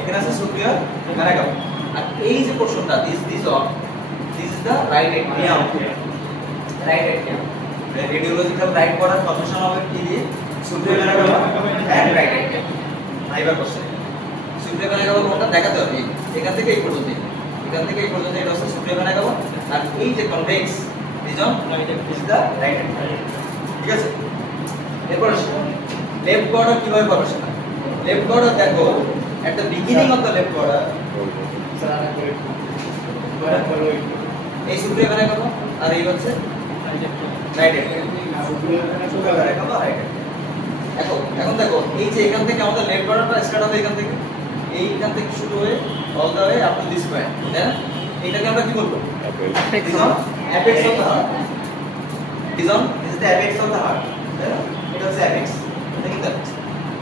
এখানে আছে সুপিরিয়র ভেনা কাভা আর এই যে পোরশনটা দিস ইজ দা রাইট অ্যাক্টিনিয়াম রেডিওলজিক্যাল রাইট বর্ডার ফর্মেশন হবে কি দিয়ে superior vena cava and right অ্যাক্টিনিয়াম আইবার কোশ্চেন সুপিরিয়র ভেনা কাভা কোনটা দেখাতে হবে এখান থেকে এই পর্যন্ত এটা হচ্ছে সুপিরিয়র ভেনা কাভা আর এই যে convex region is the right actinium ঠিক আছে এরপর লেফট বর্ডার কিভাবে ফর্মেশন হয় লেফট বর্ডার দেখো at the beginning of the left border এই সুপিরিয়র ভেনা কাভা আর এই হচ্ছে রাইট অ্যাক্টিনিয়াম এখন দেখো এই যে এখান থেকে আমাদের লেফট বর্ডারটা স্টার্ট হবে এখান থেকে এইখান থেকে শুরু হয়ে all the way up to this point তাই না এটাকে আমরা কি বলবো apex of the heart reason is the apex of the heart তাই না এটা হচ্ছে অ্যাপেক্স দেখুন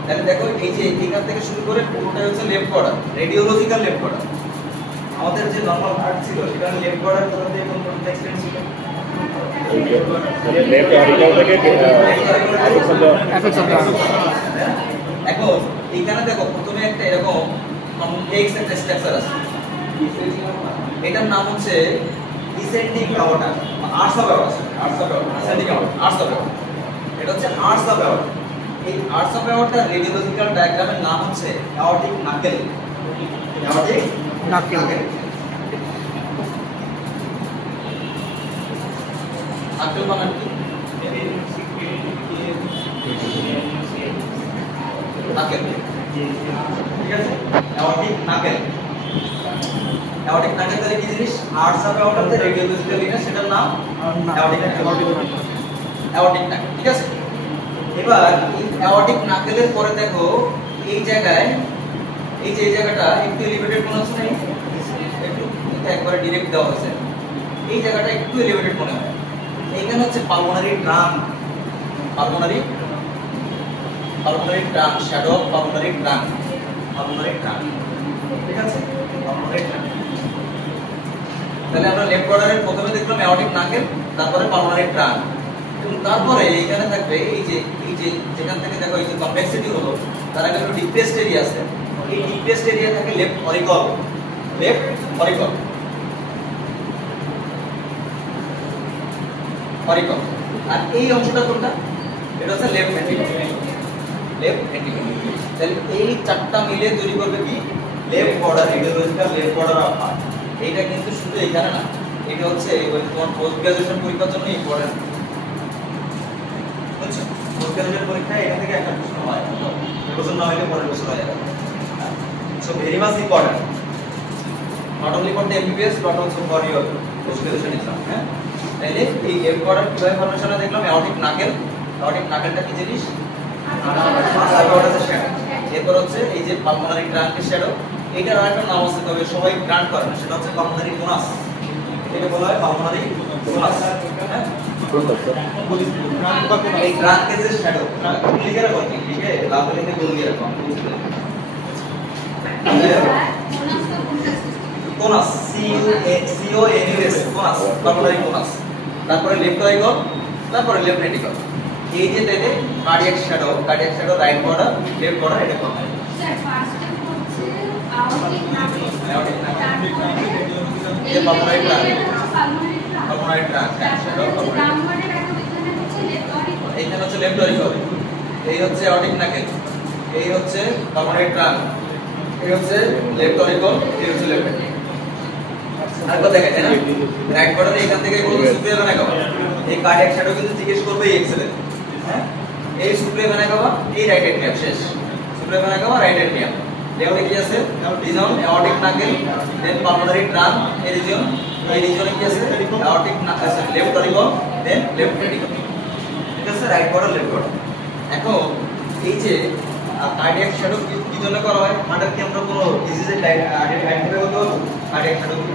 তাহলে দেখো এই যে এখান থেকে শুরু করে পুরোটাই হচ্ছে left border radiological left border আমাদের যে নরমাল হার্ট ছিল সেটা লেফট বর্ডার কোথা থেকে কোন পর্যন্ত এক্সটেন্ড ছিল লেফট অরিজিনাল থেকে অ্যাপেক্স অফ দ্য এখন এইখানে দেখো প্রথমে একটা এরকম কমপ্লেক্স একটা স্ট্রাকচার আছে এটার নাম হচ্ছে descending aorta, arts of aorta, descending aorta, arts of aorta. এটা হচ্ছে আর্টস অফ অ্যাওর্টা। এই আর্টস অফ অ্যাওর্টার রেডিওলজিক্যাল ডায়াগ্রামের নাম হচ্ছে অ্যাওর্টিক নাকেল। অ্যাওর্টিক নাকেল। নাকেল মানে কি? নাকেল, ঠিক আছে? অ্যাওর্টিক নাকেল। অ্যাওর্টিক নাকেল তাহলে কি জিনিস? আর্টস অফ অ্যাওর্টাতে রেডিওলজিক্যাল ইউনিট, সেটার নাম অ্যাওর্টিক নাকেল। অ্যাওর্টিক নাকেল, ঠিক আছে? এবার এই অ্যাওর্টিক নাকেলের পরে দেখো এই জায়গায়, এই যে এই জায়গাটা একটু এলিভেটেড মনে হচ্ছে না? একটু এটা একবারে ডাইরেক্ট দেওয়া হয়েছে, এই জায়গাটা একটু এলিভেটেড মনে হয়। এইখানে হচ্ছে pulmonary trunk, pulmonary trunk, shadow of pulmonary trunk, ঠিক আছে? Pulmonary trunk. তাহলে আমরা লেফট বর্ডারের প্রথমে দেখলাম অ্যাওর্টিক নাকেল, তারপরে পালমোনারি ট্রাঙ্ক, এবং তারপরে এইখানে থাকবে এই যে যেখান থেকে দেখো এই যে কমপ্লেক্সিটি হলো, তার আগে একটা ডিপ্রেসড এরিয়া আছে। এই ডিপ্রেসড এরিয়া থাকে লেফট অরিকল, আর এই অংশটা কোনটা? এটা হচ্ছে লেফট ভেন্ট্রিকল। তাহলে এই চারটা মিলে তৈরি করবে কি? Left border, radiological left border of heart. এইটা কিন্তু শুধু এখানে না, এটা হচ্ছে তোমার পোস্ট গ্রাজুয়েশন পরীক্ষার জন্য ইম্পর্টেন্ট। বুঝছো? পোস্ট গ্রাজুয়েশন পরীক্ষায় এখান থেকে একটা প্রশ্ন হয়, প্রশ্ন না হলে পরের বছর হয়ে যাবে। So very much important, not only for the MBBS but also for your post graduation exam. হ্যাঁ, তাহলে এই লেফট বর্ডার কিভাবে ফরমেশন দেখলাম? অ্যাওর্টিক নাকেল। অ্যাওর্টিক নাকেলটা কি জিনিস? এরপর হচ্ছে এই যে পালমোনারি ট্রাঙ্কের শ্যাডো, এইটার আরেকটা নাম আছে, তবে সবাই গ্রান্ট করে না, সেটা হচ্ছে পালমোনারি কোনাস। এটাকে বলা হয় পালমোনারি কোনাস। হ্যাঁ, এই ট্রাঙ্কের যে শ্যাডো, লিখে রাখো, লিখে লাল লিখে বলিয়ে রাখো, কোনাস, CONUS, কোনাস, পালমোনারি কোনাস। তারপরে লেফট অরিকল, তারপরে লেফট ভেন্ট্রিকল। এই যে তাইলে cardiac shadow right border, left border, এটা কোন হয়? স্যার ফার্স্ট টাইম হচ্ছে অ্যাওর্টিক নাকেল, এই পালমোনারি ট্রাঙ্ক, শ্যাডো ডাউনওয়ার্ডে রাখো, এখানে হচ্ছে লেফট অরিকল, এইখানে হচ্ছে লেফট অরিকল, এই হচ্ছে অ্যাওর্টিক নাকেল, এই হচ্ছে পালমোনারি ট্রাঙ্ক, এই হচ্ছে লেফট অরিকল, এই হচ্ছে লেফট ভেন্ট্রিকল। আর কথা দেখেন না, রাইট বর্ডারে এখান থেকে বলবো সুপ্রিয়া ভেনা গাবা, এই কার্ডিয়াক শ্যাডো কিন্তু জিজ্ঞেস করবে এই এক্সেলে। হ্যাঁ, এই সুপ্রিয়া ভেনা গাবা, এই রাইট এট্রিয়াম শেষ, সুপ্রিয়া ভেনা গাবা, রাইট এট্রিয়াম। লেফটে কি আছে? রিজন অ্যাওর্টিক নাকেল, দেন পালমোনারি ট্রাঙ্ক, এই রিজনে কি আছে? অ্যাওর্টিক নাকেল, লেফট অরিকল, দেন লেফট ভেন্ট্রিকল। ঠিক আছে, রাইট বর্ডার, লেফট বর্ডার। এখন এই যে কার্ডিয়াক শ্যাডো কি জন্য করা হয়? হার্টের কি আমরা কোনো ডিজিজের আইডেন্টিফাই করতে পারবো? কার্ডিয়াক শ্যাডো কি?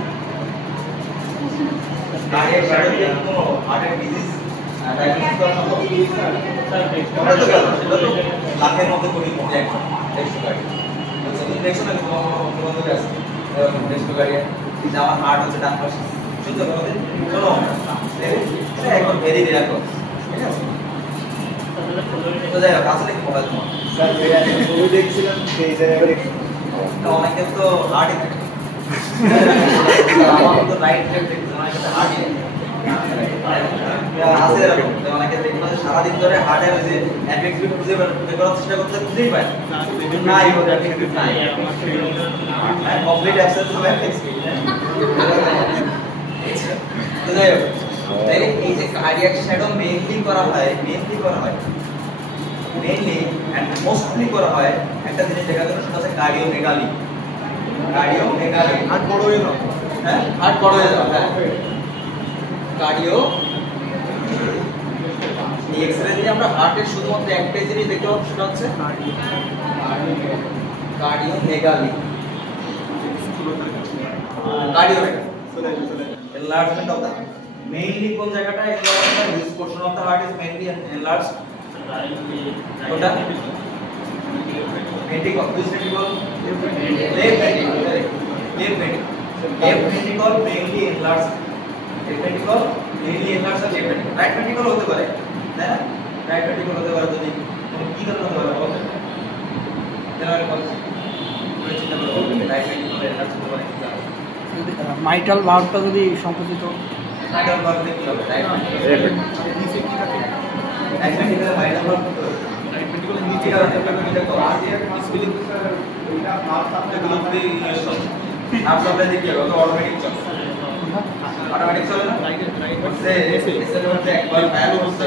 কার্ডিয়াক শ্যাডো কি কোনো হার্টের ডিজিজ ডায়াগনোসিস করা সম্ভব? আমরা তো গেলাম, সেটা তো লাখের মধ্যে কোটি একজন এক্সট্রোকার্ডিয়া। আচ্ছা, ইনজেকশন আমি তোমার বন্ধু আছে এক্সট্রোকার্ডিয়া, যে আমার হার্ট হচ্ছে ডান পাশে, শুনতে পারো? শোনো, এটা একদম ভেরি রেয়ার কজ, ঠিক আছে? তো যাই হোক, আসলে কি মোবাইল তোমার স্যার ছবি দেখছিলাম সেই জায়গায় অনেকের তো হার্টই থাকে, আমার তো রাইট লেফট দেখতে অনেকের হার্টই আছে এরকম, অনেকে দেখলো সারাদিন ধরে হার্টের যে অ্যাফেক্টিভ খুঁজে বের করার চেষ্টা করতে খুঁজেই পায় না, নাই ওর অ্যাফেক্টিভ নাই, কমপ্লিট অ্যাবসেন্স অফ অ্যাফেক্টিভ। তো যাই হোক, তাই এই যে কার্ডিয়াক শ্যাডো মেইনলি করা হয় মেইনলি এন্ড মোস্টলি করা হয় একটা জিনিস দেখার জন্য, সেটা হচ্ছে কার্ডিওমেগালি। হাত বড় হয়ে যাও। হ্যাঁ, হার্ট বড় হয়ে যাওয়া। হ্যাঁ, কার্ডিও, এই এক্সরে দিয়ে আমরা হার্টের শুধুমাত্র একটাই জিনিস দেখতে পাবো, সেটা হচ্ছে কার্ডিওমেগালি। enlargement of the mainly কোন জায়গাটা? enlargement, this portion of the heart is mainly enlarged. কোনটা? ventricle, which ventricle? Left ventricle, left ventricle mainly enlarged, left ventricle mainly enlarged, left ventricle, right ventricle হতে পারে, তাই না? right ventricle হতে পারে, যদি কি কারণে হতে পারে বলতে জেনারেল কজ পুরো চিন্তা করে রাইট ventricle enlarged হতে পারে। মাইটাল ভালভটা যদি সংকুচিত ভাইটাল ভার্বটা কি হবে? রাইট ভেন্ট্রিকুলার ভাইটাল ভার্ব কত হবে? নিচে আছে এটা তো স্পেলিং এটা হাফ সাপ্লাই এগুলো তো ইংলিশ হাফ সাপ্লাই দিয়ে কি হবে? অটোমেটিক চলে অটোমেটিক চলে না হচ্ছে এসএল হচ্ছে একবার ভ্যালু হচ্ছে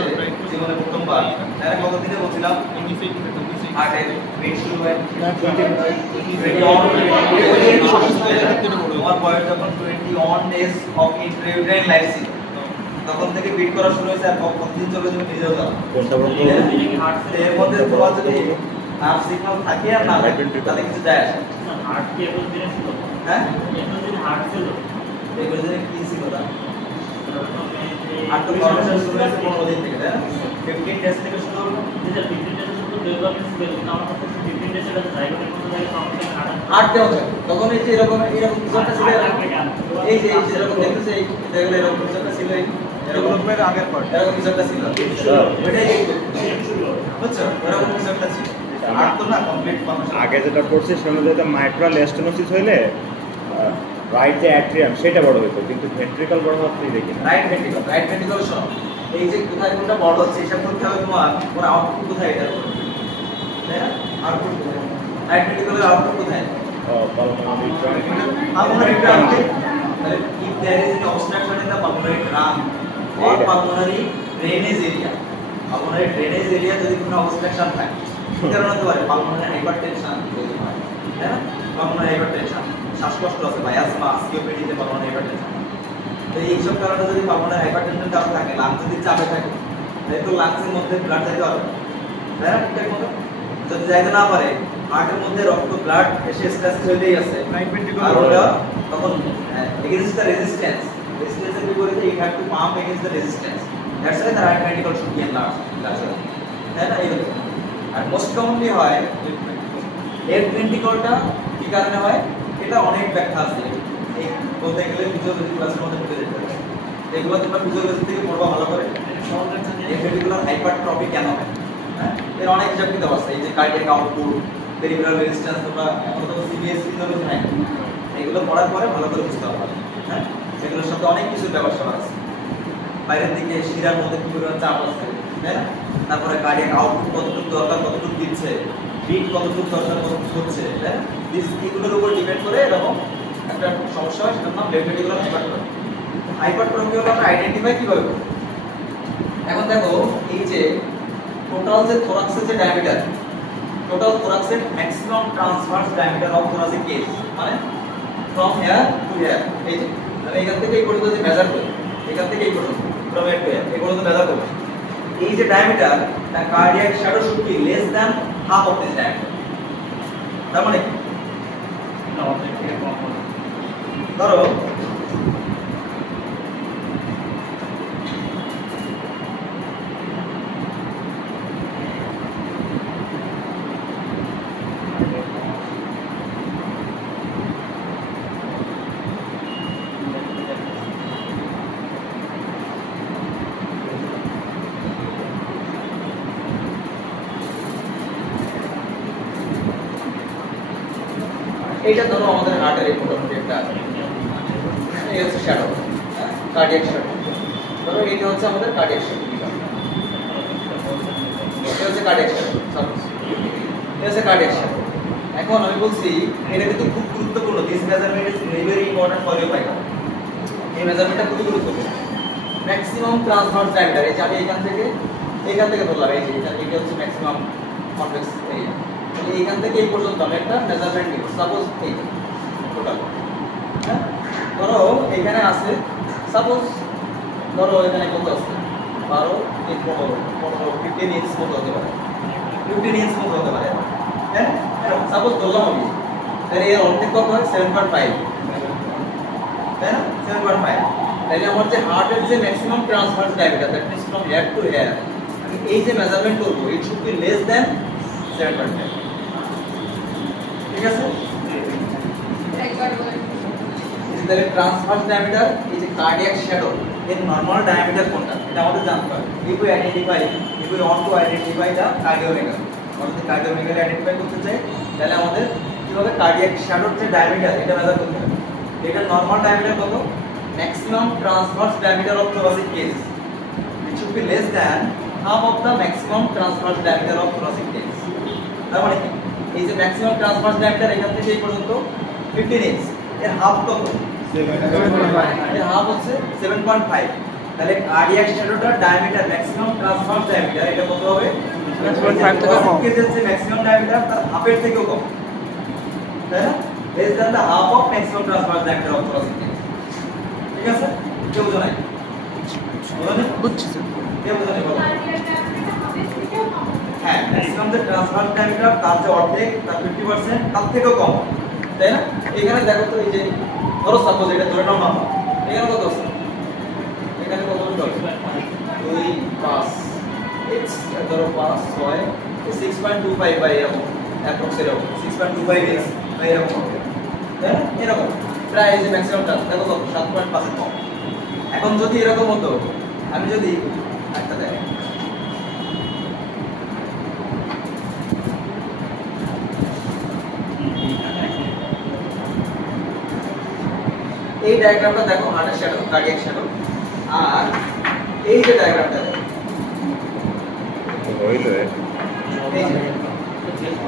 জীবনে প্রথমবার তাহলে কত দিনে বলছিলাম 8 এর বেড শুরু হয় 20 অন তোমার বয়স যখন 20 on days of intrauterine life ছিল তখন থেকে বিট করা শুরু হয়েছে আর কতদিন চলে তুমি নিজেও জানো কোনটা বলতো এর মধ্যে তোমার যদি নার্ভ সিগন্যাল থাকে আর না থাকে তাতে কিছু যায় আসে হার্ট কি এখন দিনে ছিল হ্যাঁ এখন দিনে হার্ট ছিল এগুলো যে কি ছিল না আর তো ফর্মেশন শুরু হয়েছে 15 দিন থেকে তাই না 15 ডেজ থেকে শুরু হলো যেটা 15 ডেজ শুধু ডেভেলপমেন্ট ছিল কিন্তু আমার কাছে 15 ডেজ এটা জায়গাটা কোন জায়গায় কমপ্লিট হার্ট আট দেওয়া থাকে তখন এই যে এরকম কিছু একটা ছিল এই যে এরকম দেখতেছে এই দেখলে এরকম কিছু একটা ছিল ডেভেলপমেন্ট আগের পার্ট এরকম কিছু একটা ছিল ওইটাই বুঝছো এরকম কিছু একটা ছিল আর তো না কমপ্লিট ফর্মেশন আগে যেটা করছি সেটা যেটা মাইট্রাল স্টেনোসিস হইলে রাইট যে অ্যাট্রিয়াম সেটা বড় হইতো কিন্তু ভেন্ট্রিকল বড় হচ্ছে দেখি না রাইট ভেন্ট্রিকল শোনো এই যে কোথায় কোনটা বড় হচ্ছে হিসাব করতে হবে তোমার ওর আউটপুট কোথায় এটা তাই না আউটপুট কোথায় রাইট ভেন্ট্রিকলের আউটপুট কোথায় pulmonary trunk pulmonary trunk if there is an obstruction in the pulmonary trunk or pulmonary drainage area যদি কোনো obstruction থাকে কি কারণে হতে পারে pulmonary hypertension হতে পারে তাই না pulmonary hypertension শ্বাসকষ্ট আছে বা অ্যাজমা COPD তে pulmonary hypertension তো এই সব কারণে যদি pulmonary hypertension টা থাকে লাংস যদি চাপে থাকে তাহলে তো লাংসের মধ্যে ব্লাড যাইতে পারবে তাই না ঠিকঠাক মতো যদি যাইতে না পারে হার্টের মধ্যে রক্ত ব্লাড এসে স্ট্যাসিস হইতেই আছে রাইট ভেন্ট্রিকুলার আর ওটা তখন এগেইনস্ট দ্য রেজিস্ট্যান্স এর বিপরীতে ইট have to pump against the resistance that's why the right ventricle should be enlarged that's why তাই না এইভাবে আর মোস্ট কমনলি হয় লেফট ভেন্ট্রিকলটা কি কারণে হয় এটা অনেক ব্যাখ্যা আছে এই বলতে গেলে ফিজিওলজি ক্লাসের মধ্যে ঢুকে যেতে হবে এগুলো তোমরা ফিজিওলজি থেকে পড়বা ভালো করে লেফট ভেন্ট্রিকুলার হাইপারট্রফি কেন হয় এর অনেক হিসাব কিতাব আছে এই যে কার্ডিয়াক আউটপুট পেরিফেরাল রেজিস্ট্যান্স তোমরা অন্তত সিবিএস ফিজিওলজি নাই এগুলো পড়ার পরে ভালো করে বুঝতে হবে হ্যাঁ এগুলোর সাথে অনেক কিছু ব্যবস্থা আছে বাইরের দিকে শিরার মধ্যে কি পরিমাণ চাপ আছে তাই না তারপরে কার্ডিয়াক আউটপুট কতটুকু দরকার কতটুকু দিচ্ছে বিট কতটুকু দরকার কতটুকু হচ্ছে তাই না এগুলোর উপর ডিপেন্ড করে এরকম একটা সমস্যা হয় সেটার নাম লেফট ভেন্ট্রিকুলার হাইপারট্রফি হাইপারট্রফি হলো আমরা আইডেন্টিফাই কিভাবে করব এখন দেখো এই যে টোটাল যে থোরাক্সের যে ডায়ামিটার টোটাল থোরাক্সের maximum transverse diameter of thoracic cage মানে ফ্রম হেয়ার টু হেয়ার এই যে মানে এখান থেকে এই পর্যন্ত যদি মেজার করি এখান থেকে এই পর্যন্ত ফ্রম হেয়ার টু হেয়ার এই পর্যন্ত মেজার করব এই যে diameter the cardiac shadow should be less than half of this diameter তার মানে ধরো এইটা ধরো আমাদের হার্টের এই মোটামুটি একটা আছে এই হচ্ছে শ্যাডো কার্ডিয়াক শ্যাডো ধরো এইটা হচ্ছে আমাদের কার্ডিয়াক শ্যাডো এটা হচ্ছে কার্ডিয়াক শ্যাডো সাপোজ এটা হচ্ছে কার্ডিয়াক শ্যাডো এখন আমি বলছি এটা কিন্তু খুব গুরুত্বপূর্ণ this measurement is very important for your fighter এই মেজারমেন্টটা খুব গুরুত্বপূর্ণ ম্যাক্সিমাম ট্রান্সভার্স ডায়ামিটার এই যে আমি এখান থেকে বললাম এই যে এটা হচ্ছে ম্যাক্সিমাম কমপ্লেক্স এরিয়া এইখান থেকে এই পর্যন্ত আমি একটা মেজারমেন্ট নিব সাপোজ এই টোটাল হ্যাঁ ধরো এখানে আছে সাপোজ ধরো এখানে কত আছে 12 15 ইঞ্চ মতো হতে পারে 15 ইঞ্চ মতো হতে পারে হ্যাঁ সাপোজ ধরলাম আমি তাহলে এর অর্ধেক কত হয় 7.5 তাই না 7.5 তাহলে আমার যে হার্টের যে maximum transverse diameter that means from here to here আমি এই যে মেজারমেন্ট করব it should be less than 7.5 ঠিক আছে তাহলে ট্রান্সভার্স ডায়ামিটার এই যে কার্ডিয়াক শ্যাডো এর নরমাল ডায়ামিটার কোনটা এটা আমাদের জানতে হবে if we want to identify the cardiomegaly আমাদের কার্ডিওমেগালি আইডেন্টিফাই করতে চাই তাহলে আমাদের কিভাবে কার্ডিয়াক শ্যাডোর যে ডায়ামিটার এটা মেজার করতে হবে এটা নরমাল ডায়ামিটার কত maximum transverse diameter of thoracic cage. It should be less than half of the maximum transverse diameter of thoracic cage. তার মানে কি এই যে ম্যাক্সিমাম ট্রান্সভার্স ডায়ামিটার এখান থেকে এই পর্যন্ত 15 ইঞ্চ, এর হাফ কত? এর হাফ হচ্ছে 7.5। তাহলে কার্ডিয়াক শ্যাডোটার ডায়ামিটার ম্যাক্সিমাম ট্রান্সভার্স ডায়ামিটার এটা কত হবে? 7.5 থেকে কম। কেজের যে ম্যাক্সিমাম ডায়ামিটার তার হাফের থেকেও কম, তাই না? Less than the half of maximum transverse diameter of thoracic cage। ঠিক আছে? কেউ বোঝো নাই? বুঝছি স্যার। কেউ বোঝো নাই বলো? কার্ডিয়াকটা হবে থেকেও কম। হ্যাঁ, ম্যাক্সিমাম যে ট্রান্সভার্স ডায়ামিটার তার যে অর্ধেক তার 50% তার থেকেও কম, তাই না? এখানে দেখো তো এই যে ধরো সাপোজ এটা ধরে নাও মাপা, এখানে কত আছে? এখানে কত হলো? 2 5 x ধরো 5 6 6.25 বাই এরকম অ্যাপ্রক্সিমেটলি 6.25 x বাই এরকম হবে, তাই না? এরকম প্রায় এই যে ম্যাক্সিমামটা দেখো কত 7.5 এর কম। এখন যদি এরকম হতো, আমি যদি একটা দেখ এই ডায়াগ্রামটা দেখো, হার্টের শ্যাডো, কার্ডিয়াক শ্যাডো, আর এই যে ডায়াগ্রামটা দেখো, হইল এই যে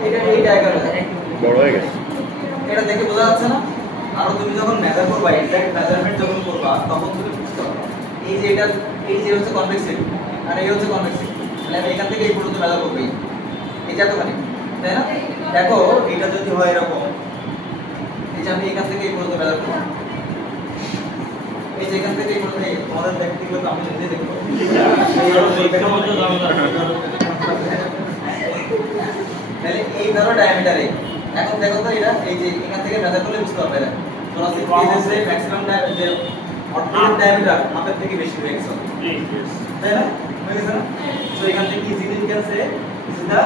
এটা এই ডায়াগ্রামটা বড় হয়ে গেছে। এটা দেখে বোঝা যাচ্ছে না? আর তুমি যখন মেজার করবা, এক্সাক্ট মেজারমেন্ট যখন করবা, তখন তুমি বুঝতে পারবে এই যে এটা এই যে হচ্ছে কনভেক্সিটি আর এই হচ্ছে কনভেক্সিটি, মানে আমি এখান থেকে এই পর্যন্ত মেজার করব, এই যতখানি, তাই না? দেখো এটা যদি হয় এরকম, এই যে আমি এখান থেকে এই পর্যন্ত মেজার করব, এই যে এখান থেকে এই পর্যন্ত, তোমাদের ব্যক্তিগত আমি নিজে দেখব, তাহলে এই ধরো ডায়ামিটার এই। এখন দেখো তো এটা এই যে এখান থেকে মেজার করলে বুঝতে পারবে না thoracic cages এর ম্যাক্সিমাম যে অর্ধেক ডায়ামিটার হাফের থেকে বেশি হয়ে গেছে, তাই না? হয়ে গেছে না? সো এখান থেকে easily you can say this is the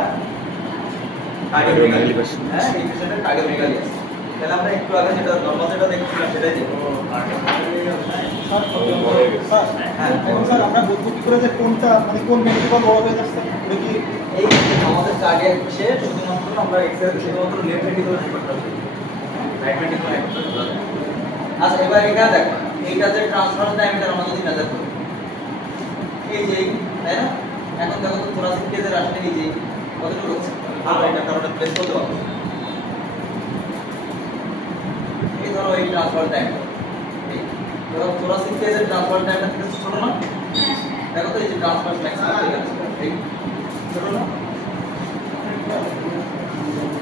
cardiomegaly, হ্যাঁ এই পেশেন্টের কার্ডিওমেগালি আছে। তাহলে আমরা একটু আগে যেটা নরমাল যেটা দেখছিলাম সেটাই দেখব। হ্যাঁ, এখন স্যার আমরা বুঝবো কি করে যে কোনটা মানে কোন ভেন্ট্রিকল বড় হয়ে যাচ্ছে? এটা কি এই আমাদের কার্ডিয়াক সে শুধুমাত্র আমরা এক্সরে শুধুমাত্র লেফট ভেন্ট্রিকল রিপোর্টটা দেখি, রাইট ভেন্ট্রিকল একটা দেখো। আচ্ছা এবার এখানে দেখো এইটা যে ট্রান্সভার্স ডায়ামিটার আমরা যদি মেজার করি, এই যে তাই না? এখন দেখো তো thoracic কেজের আসলে এই যে কতটুকু হচ্ছে, আমরা এটা কারণে প্লেস করতে পারবো। এই ধরো এই ট্রান্সভার্স ডায়ামিটার, এই ধরো thoracic কেজের ট্রান্সভার্স ডায়ামিটার থেকে ছোট না? দেখো তো এই যে ট্রান্সভার্স ম্যাক্সিমাম এই ছোট না?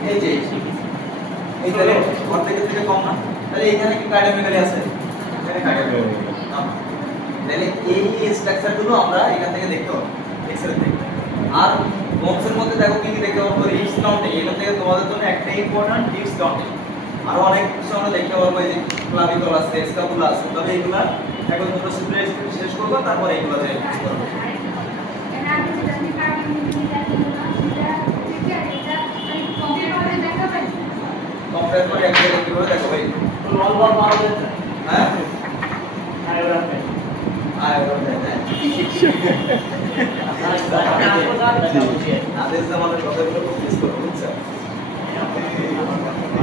এই যে এই তাহলে অর্ধেকের থেকে কম না? তাহলে এখানে কি কার্ডিওমেগালি আছে? এখানে কার্ডিওমেগালি না। তাহলে এই স্ট্রাকচারগুলো আমরা এখান থেকে দেখতে পাবো এক্সরে থেকে। আর বোনসের মধ্যে দেখো কি কি দেখতে পাবো? রিপস কাউন্টিং, এখান থেকে তোমাদের জন্য একটা ইম্পর্টেন্ট রিপস কাউন্টিং। আরো অনেক কিছু আমরা দেখতে পাবো, এই যে ক্লাভিকল আছে, স্ক্যাপুলা আছে, তবে এগুলা এখন তোমরা শেষ করবো, তারপর এগুলো যে ইউজ করবো। এটা আমি যেটা আমি কার্ডিওমেগালি সেটা থেকে এটা কম্পেয়ার করে দেখাবেন। কম্পেয়ার করে এক জায়গায় কিভাবে দেখো ভাই? হ্যাঁ আদেশ আমাদের কথাগুলো খুব মিস করবো, বুঝছো?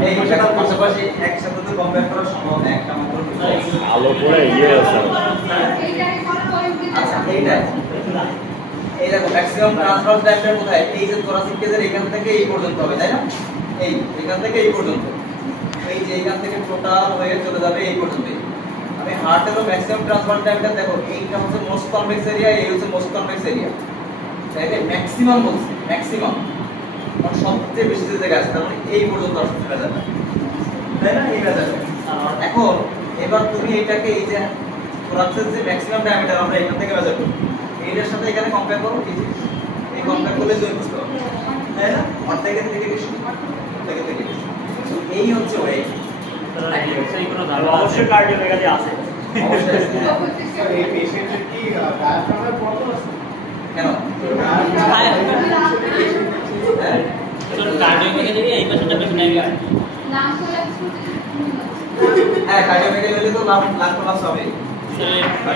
এই বিষয়টার পাশাপাশি একসাথে তো কম্পেয়ার করা সম্ভব না, একটা মাত্র আলো পড়ে ইয়ে আছে। এইটাই কল পয়েন্ট দিয়ে আচ্ছা এইটাই এই দেখো ম্যাক্সিমাম ট্রান্সভার্স ডায়ামিটার কোথায়? এই যে thoracic কেজের এখান থেকে এই পর্যন্ত হবে, তাই না? এই এখান থেকে এই পর্যন্ত, এই যে এখান থেকে টোটাল হয়ে চলে যাবে এই পর্যন্ত। আমি হার্টেরও ম্যাক্সিমাম ট্রান্সভার্স ডায়ামিটার দেখো, এইটা হচ্ছে মোস্ট কনভেক্স এরিয়া, এই হচ্ছে মোস্ট কনভেক্স এরিয়া, তাইলে ম্যাক্সিমাম বলছি, ম্যাক্সিমাম মানে সবচেয়ে বেশি যে জায়গা আছে, তার মানে এই পর্যন্ত আসছে মেজারটা, তাই না? এই মেজারটা। এখন এবার তুমি এটাকে এই যে thoraxের যে ম্যাক্সিমাম ডায়ামিটার আমরা এখান থেকে মেজার করি, এইটার সাথে এখানে কম্পেয়ার করো, এই কম্পেয়ার করলে তুমি বুঝতে পারবে, তাই না? অর্ধেকের থেকে বেশি, অর্ধেকের থেকে বেশি। So, এই হচ্ছে ওয়ে। অবশ্যই কার্ডিওমেগালি আছে। অবশ্যই আছে। স্যার এই পেশেন্টের কি ডায়াফ্রামের প্রবলেম আছে? কেন? হ্যাঁ? কার্ডিওমেগালি এই পেশেন্টটা বেশি নাই গেছে। নাম কোলাপস করতে হ্যাঁ, কার্ডিওমেগালি হলে তো লাভ কোলাপস হবে।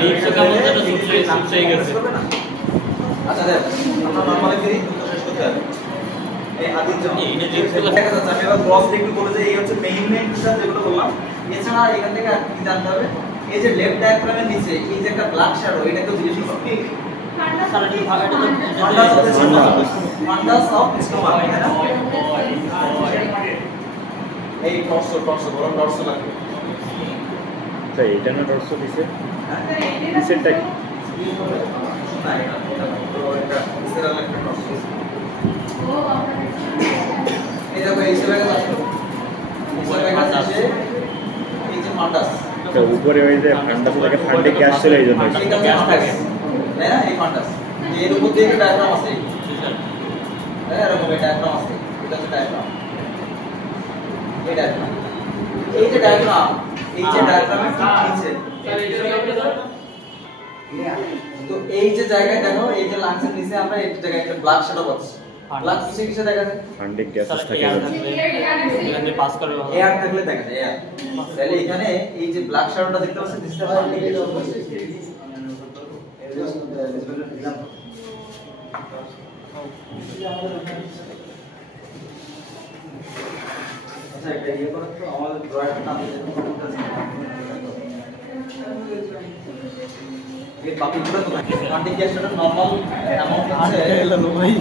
রিপসে কেমন যেটা সুপসে গেছে। আচ্ছা দেখ, আমরা নরমালি ফিরি, তো শেষ করতে হবে। এই হাদিস জন্য এইটা রিপস গুলো দেখা যাচ্ছে, আমি এবার গ্রস একটু বলে যে এই হচ্ছে মেইন ফিচার যেগুলো বললাম। এছাড়া এখান থেকে আর কি জানতে হবে? এই যে লেফট ডায়াফ্রামের নিচে এই যে একটা ব্ল্যাক শ্যাডো, এটা কেউ জিজ্ঞেস করো স্যার এটা ভাগ এটা তো ফান্ডাস অফ স্টোমাক, তাই না? এই টর্সো বড় টর্সো লাগবে। আচ্ছা এটা না ডরসো দিছে নিচেরটা কি? না এটা ভিসেরাল একটা টর্সো। এই দেখো এই সেবাকে আসলো, এই সেবাকে আসে এই যে ফান্ডাস, আচ্ছা উপরে ওই যে ফান্ডাস থেকে ফান্ডে গ্যাস চলে এই জন্য এটা গ্যাস থাকে, তাই না? এই ফান্ডাস এর উপর দিয়ে ডায়াফ্রাম আছে, হ্যাঁ এরকম এই ডায়াফ্রাম আছে, এটা হচ্ছে ডায়াফ্রাম। এই ডায়াফ্রাম, এই যে ডায়াফ্রাম, এই যে ডায়াফ্রামের নিচে, তো এই যে জায়গায় দেখো এই যে লাংসের নিচে আমরা এই জায়গায় একটা ব্ল্যাক শ্যাডো পাচ্ছি। ব্ল্যাক কিসে দেখা যায়? ফান্ডে গ্যাস থাকে এখানে পাস করে এয়ার থাকলে দেখা যায় এয়ার। তাহলে এখানে এই যে ব্ল্যাক শ্যাডোটা দেখতে পাচ্ছেন, দিস দ্য ইন্ডিকেটর অফ আচ্ছা এটা ইয়ে করো তো আমাদের ড্রয়ারটা নাম দিয়ে এই বাকিগুলো তো ফান্ডিং গ্যাসটা নরমাল অ্যামাউন্ট আছে হ্যালো ভাই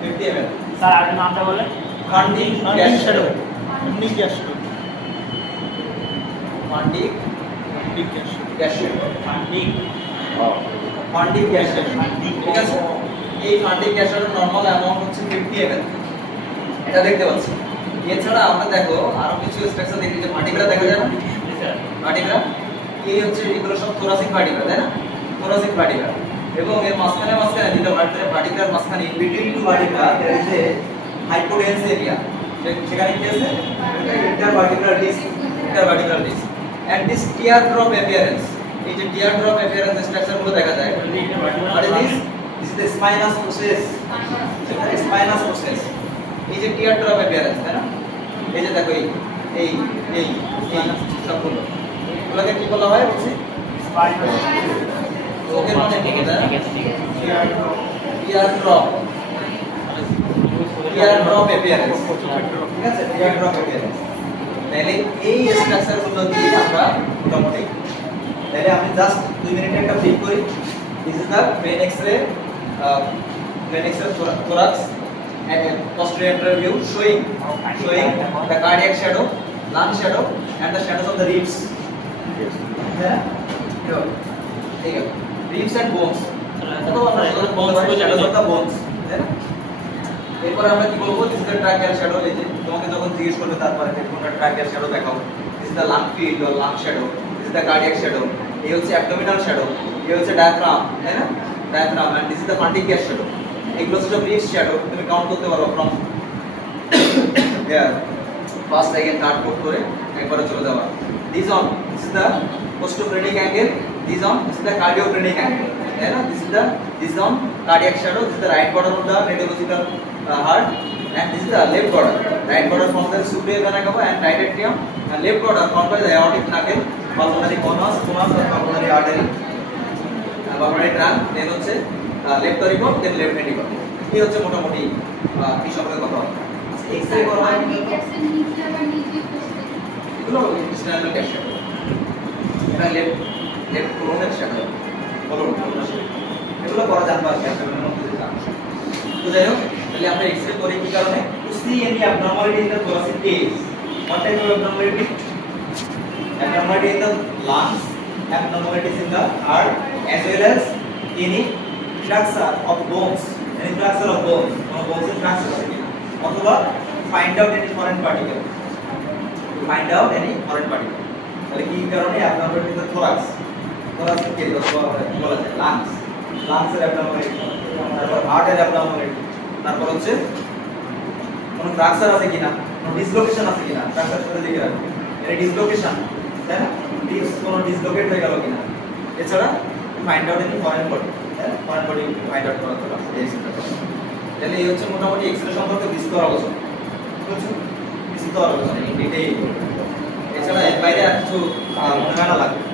50 ml। স্যার আর নামটা বলেন। Funding gas shadow, funding gas funding gas shadow, funding funding gas shadow, ঠিক আছে? এই ফান্ডিং গ্যাস শ্যাডোর নরমাল অ্যামাউন্ট হচ্ছে 50 ml, এটা দেখতে পাচ্ছি। এছাড়া আমরা দেখো আরো কিছু স্ট্রাকচার দেখি, যে ভার্টিব্রা দেখা যায় না? ভার্টিব্রা এই হচ্ছে, এগুলো সব থোরাসিক ভার্টিব্রা, তাই না? থোরাসিক ভার্টিব্রা, এবং এর মাঝখানে দুটো ভার্টিব্রার মাঝখানে in between two vertebra there is a hypodense area, সেখানে কি আছে? Intervertebral disc, and this tear drop appearance, এই যে টিয়ার ড্রপ অ্যাপিয়ারেন্স স্ট্রাকচার গুলো দেখা যায়। আর this is the spinous process, spinous process, এই যে টিয়ার ড্রপ অ্যাপিয়ারেন্স, তাই না? এই যে দেখো এই সবগুলো, এগুলোকে কি বলা হয় বলছি? চোখের মানে কি এটা? টিয়ার ড্রপ অ্যাপিয়ারেন্স, ঠিক আছে? Tear drop appearance. তাহলে এই স্ট্রাকচার গুলো দিয়ে আমরা মোটামুটি, তাহলে আমি জাস্ট 2 মিনিটে একটা ব্রিফ করি। This is the brain X-ray thorax and posterior view showing the cardiac shadow, lung shadow and the shadows of the ribs. Yeah, ঠিক আছে, ribs and bones, shadows of the bones, তাই না? এরপর আমরা কি বলবো? This is the tracheal shadow. এই যে তোমাকে যখন জিজ্ঞেস করবে তারপরে কোনটা ট্রাকিয়াল শ্যাডো দেখাও, this is the lung field or lung shadow, this is the cardiac shadow, এই হচ্ছে অ্যাবডোমিনাল শ্যাডো, এই হচ্ছে ডায়াফ্রাম, তাই না? Diaphragm, and this is the funding gas shadow. এগুলো হচ্ছে রিবস শ্যাডো, তুমি কাউন্ট করতে পারো from first second third fourth করে একবারে চলে যাওয়া। This is the পোস্টোফ্রেনিক angle, this is the cardiophrenic angle, তাই না? This is cardiac shadow, this is the right border of the radiological heart, and this is the left border. Right border from the superior vena cava and right atrium, and left border formed by the aortic knuckle, pulmonary conus or pulmonary artery, pulmonary trunk, then হচ্ছে left auricle, then left ventricle. এই হচ্ছে মোটামুটি কি সম্পর্কে কথা হবে। X-ray করা হয় এগুলো ইন্টেস্টাইনাল গ্যাস শ্যাডো, এটা লেফট কোলনের শ্যাডো, এগুলো করা জানবা গ্যাস শ্যাডোর মধ্যে জানো। তো যাই হোক, তাহলে আমরা এক্স-রে করি কি কারণে? To see any abnormality in the thoracic case. What type of abnormality? Abnormality in the lungs, abnormalities in the heart, as well as any fracture of bones, কোনো bones এর fracture আছে কিনা, অথবা find out any foreign particle, তাহলে কি কারণে? abnormality in the thoracic case, অথবা বলা যায় lungs এর abnormality, তারপর হার্ট এর abnormality, তারপর হচ্ছে কোন ফ্র্যাকচার আছে কিনা, কোন ডিসলোকেশন আছে কিনা, ফ্র্যাকচার করে দেখে রাখো, এর ডিসলোকেশন, তাই না? কোন ডিসলোকেট হয়ে গেল কিনা। এছাড়া find out any foreign body, foreign body find out করার জন্য এই সেন্টার। তাহলে এই হচ্ছে মোটামুটি এক্স-রে সম্পর্কে বিস্তর আলোচনা, বুঝছো? বিস্তর আলোচনা ইন ডিটেইল। এছাড়া এর বাইরে আর কিছু মনে হয় না লাগবে।